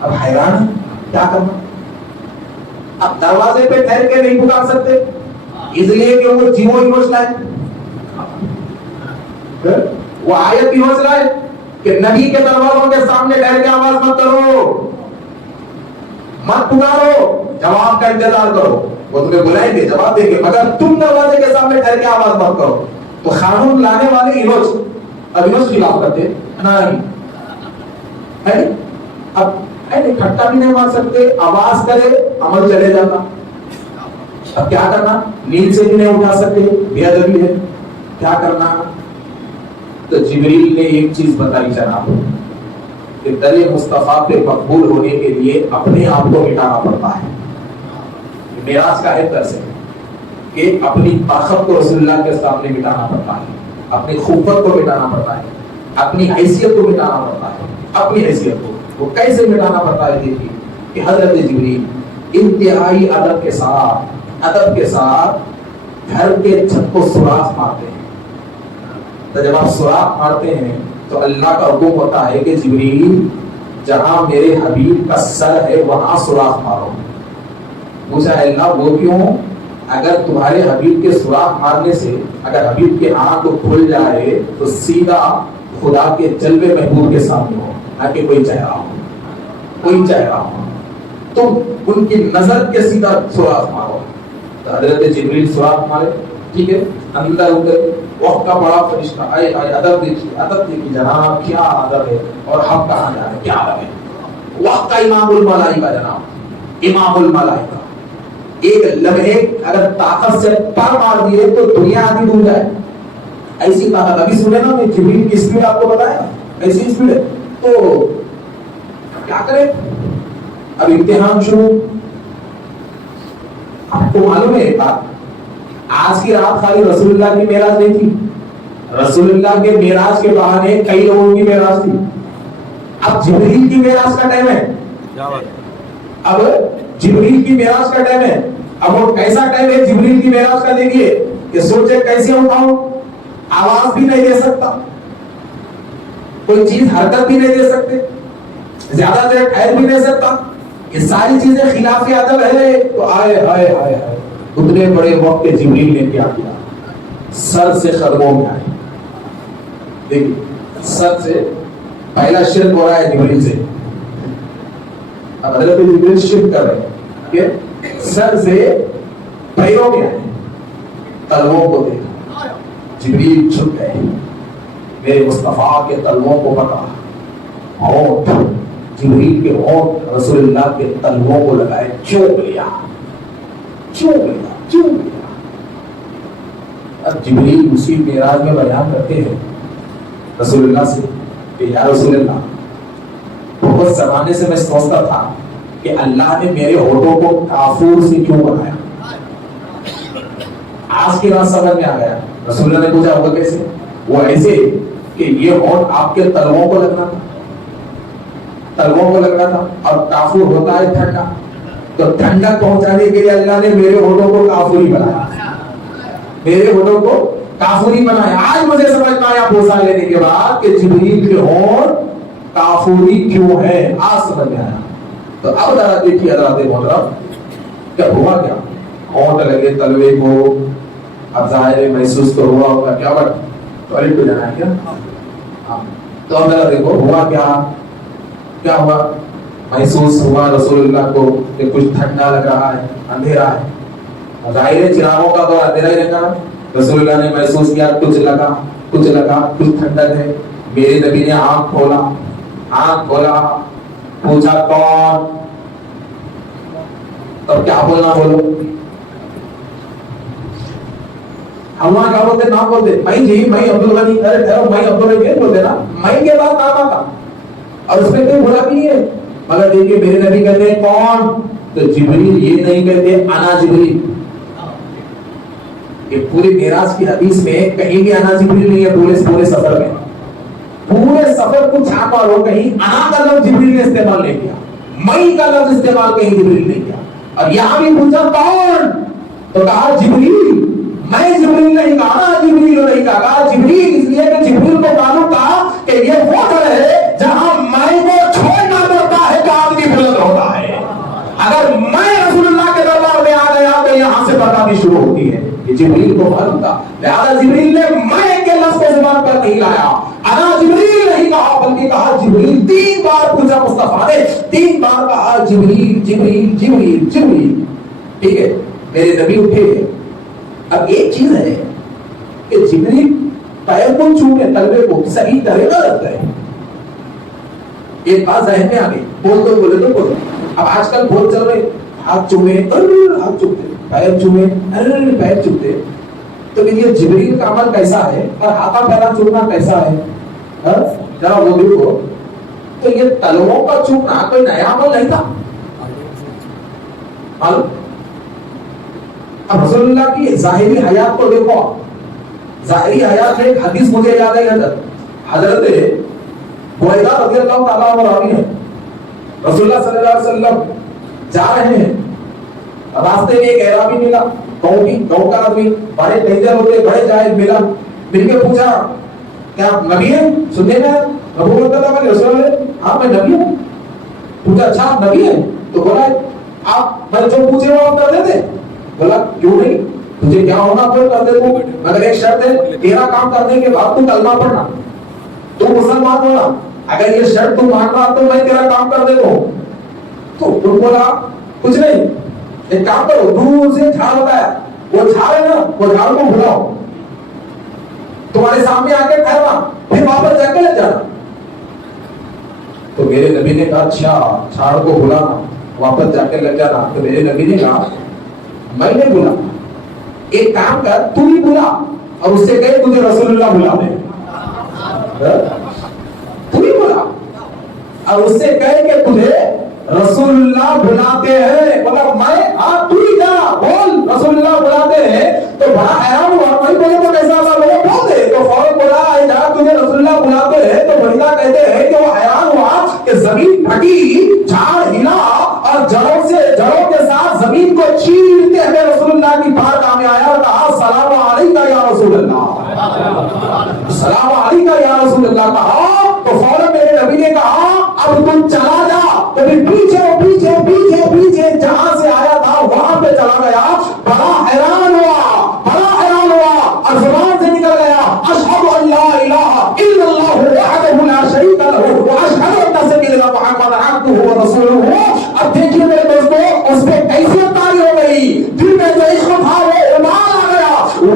اب حیران کیا کرنا. اب دروازے پہ ٹھہر کے نہیں پکار سکتے اس لیے کہ وہ جیو ہی مسئلہ ہے. وہ آیت بھی مسئلہ ہے کہ نبی کے دروازوں کے سامنے ٹھہر کے آواز مت کرو, مت پکارو, جواب کا انتظار کرو. وہ تمہیں بلائیں گے, جواب دیں گے, مگر تم دروازے کے سامنے ٹھہر کے آواز مت کرو. تو قانون لانے والے انوس خلاف کرتے نہیں. اب کھٹا بھی نہیں مار سکتے, آواز کرے عمل چلے جاتا. اب کیا کرنا, نیند سے بھی نہیں اٹھا سکتے, بے ادبی ہے, کیا کرنا. تو جبریل نے ایک چیز بتائی جناب کہ در مصطفیٰ پہ مقبول ہونے کے لیے اپنے آپ کو مٹانا پڑتا ہے. معراج کا ہے درس ہے کہ اپنی طاقت کو رسول اللہ کے سامنے مٹانا پڑتا ہے, اپنی قوت کو مٹانا پڑتا ہے, اپنی حیثیت کو مٹانا پڑتا ہے. اپنی حیثیت کو وہ کیسے مٹانا پڑتا ہے دیکھیے کہ حضرت جبریل انتہائی ادب کے ساتھ گھر کے چھت کو سوراخ مارتے ہیں. تو جب آپ سوراخ مارتے ہیں تو اللہ کا حکم ہوتا ہے کہ جبریل جہاں میرے حبیب کا سر ہے وہاں سوراخ مارو. پوچھا ہے اللہ وہ کیوں؟ اگر تمہارے حبیب کے سوراخ مارنے سے اگر حبیب کے آنکھ کو کھل جائے تو سیدھا خدا کے جلوے محبوب کے سامنے ہو, نہ کہ کوئی چہرہ ہو. تم ان کی نظر کے سیدھا سوراخ مارو. تو حضرت جبریل سوراخ مارے, ٹھیک ہے, اندر وقت کا بڑا فرشتہ آئے ادب دیکھیے جناب, کیا ادب ہے. اور ہم کہاں جا رہے ہیں, کیا ادب ہے. وقت کا امام الملائکہ جناب, امام الملائکہ ایک لمحے اگر طاقت سے پر مار دیے تو دنیا آدھی ڈوب جائے. ایسی طاقت ابھی سنے نا, جبریل کی اسپیڈ آپ کو بتایا, ایسی اسپیڈ ہے. تو کیا کرے, اب امتحان شروع. آپ کو معلوم ہے ایک بات, آج کی رات خالی رسول اللہ کی معراج نہیں تھی, رسول اللہ کے معراج کے بہانے کئی لوگوں کی معراج تھی. اب جبریل کی معراج کا ٹائم ہے, اب جبریل کی معراج کا ٹائم ہے. اب وہ کیسا ٹائم ہے جبریل کی معراج کا دیکھیے کہ سوچے کیسے اٹھاؤں, آواز بھی نہیں دے سکتا, کوئی چیز حرکت بھی نہیں دے سکتے, زیادہ دیر ٹھہر بھی نہیں سکتا. یہ ساری چیزیں خلاف ادب ہے. تو آئے اتنے بڑے وقت کے جبریل نے کیا کیا, سر سے قدموں میں آئے. دیکھیے سر سے پہلا شرک ہو رہا ہے جبریل سے. اب حضرت جبریل شرک کر رہے ہیں کہ سر سے پیروں میں آئے, تلووں کو دیکھا, جبریل جھک گئے, میرے مصطفیٰ کے تلووں کو پکڑا, ہونٹ جبریل کے ہونٹ رسول اللہ کے تلووں کو لگائے, چوم لیا. اب جبریل اسی معراج میں بیان کرتے ہیں رسول اللہ سے کہ یا رسول اللہ, بہت زمانے سے میں سوچتا تھا کہ اللہ نے میرے ہونٹوں کو کافور سے کیوں بنایا. آج کی رات سمجھ میں آ گیا. رسول اللہ نے پوچھا ہوگا کیسے. وہ ایسے کہ یہ ہونٹ آپ کے تلووں کو لگنا تھا, اور کافور ہوتا ہے ٹھنڈا, تو ٹھنڈک پہنچانے کے لیے اللہ نے میرے ہونٹوں کو کافوری بنایا. آج مجھے سمجھ میں آیا بوسا لینے کے بعد کہ جبریل کے ہونٹ کافوری کیوں ہے, آج سمجھ میں آیا. تو اب ذرا دیکھیے حضرات محترم کیا ہوا, کیا ہونٹ لگے تلوے کو, اب ظاہر محسوس تو ہوا ہوگا, کیا بات ٹوائلٹ پہ جانا ہے کیا. تو اب ذرا دیکھو ہوا کیا ہوا, محسوس ہوا رسول اللہ کو کہ کچھ ٹھنڈا لگ رہا ہے, اندھیرا ہے. ظاہر چراغوں کا تو اندھیرا ہی رہتا. رسول اللہ نے محسوس کیا کچھ لگا, کچھ ٹھنڈک ہے. میرے نبی نے آنکھ کھولا, پوچھا کون؟ تب کیا بولنا بولو؟ ہم وہاں کیا بولتے؟ نام بولتے میں جی میں عبدالغنی، میں عبدالغنی بولتے نا، میں کے بعد نام آتا اور اس میں کوئی بھولا بھی نہیں ہے. مگر دیکھیے میرے نبی کہتے ہیں کون؟ تو جبریل. یہ نہیں کہتے انا جبریل. یہ پوری معراج کی حدیث میں کہیں بھی انا جبریل نہیں ہے. پورے سفر میں، پورے سفر کو چھاپا لو، کہیں انا کا لفظ جبریل نے استعمال نہیں کیا، میں کا لفظ استعمال کہیں جبریل نہیں کیا. اور یہاں بھی پوچھا کون؟ تو کہا جبریل. میں جبریل نہیں کہا، جبریل نہیں کہا. جبریل اس لیے کہ جبریل کو معلوم تھا کہ یہ وہ گھر ہے جہاں میں کو چھوڑنا پڑتا ہے کہ آدمی بلند ہوتا ہے. اگر میں رسول اللہ کے دربار میں آ گیا تو یہاں سے بربادی شروع ہوتی ہے. یہ جبریل کو معلوم تھا، لہذا جبریل نے میں کے لفظ کو زبان پر نہیں لایا. انا جبریل نہیں کہا بلکہ کہا جبریل. 3 بار پوچھا مصطفیٰ نے، 3 بار کہا جبریل جبریل جبریل جبریل. ٹھیک ہے، میرے نبی اٹھے. اب ایک چیز ہے کہ جبریل پیر کو چھونے تلوے کو صحیح طریقہ لگتا ہے. ایک بات ذہن میں آ گئی، بول دو بولے تو بولو. اب آج کل بہت چل رہے ہاتھ چومے، ہاتھ چومتے، پیر چومے، پیر چومتے. تو یہ جبریل کا عمل کیسا ہے اور ہاتھا پیرا چومنا کیسا ہے؟ ذرا وہ دیکھو. تو یہ تلووں کا چومنا کوئی نیا عمل نہیں تھا. اب رسول اللہ کی ظاہری حیات کو دیکھو. ظاہری حیات میں ایک حدیث مجھے یاد ہے، حضرت بریدہ رضی اللہ تعالیٰ عنہ راوی ہے. رسول اللہ صلی اللہ علیہ وسلم جا رہے ہیں، راستے میں ایک اعرابی ملا، گاؤں کا آدمی، بڑے ٹینجر ہوتے، بڑے جاہل. مل کے پوچھا کیا آپ نبی ہیں؟ سننے میں نبوت کا دعویٰ رسول اللہ نے، ہاں میں نبی ہوں. پوچھا اچھا آپ نبی ہیں؟ تو بولا آپ میں جو پوچھے وہ آپ کر دیتے. بولا کیوں نہیں، تجھے کیا ہونا پھر کر دے تو، مگر ایک شرط ہے، تیرا کام کرنے کے بعد تو کلمہ پڑھنا، تو مسلمان ہونا. اگر یہ شرط تو مان رہا تو میں تیرا کام کر دیتا ہوں. تو بولا کچھ نہیں، ایک کام کرو، دور سے جھاڑ ہوتا ہے، وہ جھاڑ ہے نا، وہ جھاڑ کو بلاؤ، تمہارے سامنے آ کے ٹھہرنا، پھر واپس جا کے لے جانا. تو میرے نبی نے کہا اچھا جھاڑ کو بلانا واپس جا کے لے جانا. تو میرے نبی نے کہا میں نے بولا، ایک کام کر تو ہی بولا اور اس سے کہے تجھے رسول اللہ بلا دے. تو ہی بولا اور اس سے کہے کہ تجھے رسول اللہ بلاتے ہیں. بولا میں، ہاں تو ہی جا بول رسول اللہ بلاتے ہیں. تو بڑا حیران ہوا، میں بولے تو کیسا ہوگا؟ بولے بول دے. تو فوراً بولا جا تجھے رسول اللہ بلاتے ہیں. تو بریدہ کہتے ہیں کہ وہ حیران ہوا کہ زمین پھٹی، جھاڑ ہلا اور جڑوں کے ساتھ زمین کو چیرتے ہوئے رسول اللہ کی بارگاہ میں آیا اور کہا السلام علیکم یا رسول اللہ، السلام علیکم یا رسول اللہ کہا. تو فوراً میرے نبی نے کہا اب تم چلا جا. تو پھر پیچھے پیچھے پیچھے پیچھے جہاں سے آیا تھا وہاں پہ چلا گیا. بڑا حیران ہوا، بڑا حیران ہوا اور زبان سے نکل گیا اشہد ان لا الہ الا اللہ وحدہ لا شریک لہ واشہد ان سیدنا محمد عبدہ ورسولہ. اب دیکھیے میرے دوستو، اس پہ کیفیت تاری ہو گئی، دل میں جو عشق تھا وہ ابال آ گیا.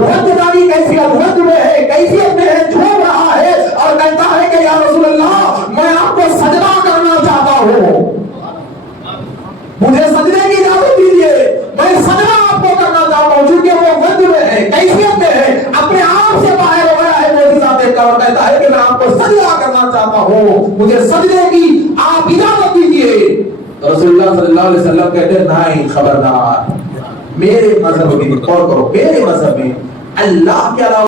رد داری کیفیت رد میں ہے، کیفیت میں ہے، جھوم رہا ہے اور کہتا ہے کہ یا رسول اللہ میں آپ کو سجدہ کرنا چاہتا ہوں، مجھے سجدے کی اجازت دیجیے، میں سجدہ آپ کو کرنا چاہتا ہوں. چونکہ وہ رد میں ہے، کیفیت میں ہے، اپنے آپ سے باہر ہو گیا ہے. معجزہ دیکھ کر کہتا ہے کہ میں آپ کو سجدہ کرنا چاہتا ہوں، مجھے سجدے کی آپ اجازت دیجیے. رسول اللہ صلی اللہ علیہ وسلم کہتے ہیں نہیں، خبردار، میرے مذہب میں غور کرو، میرے مذہب میں اللہ کے علاوہ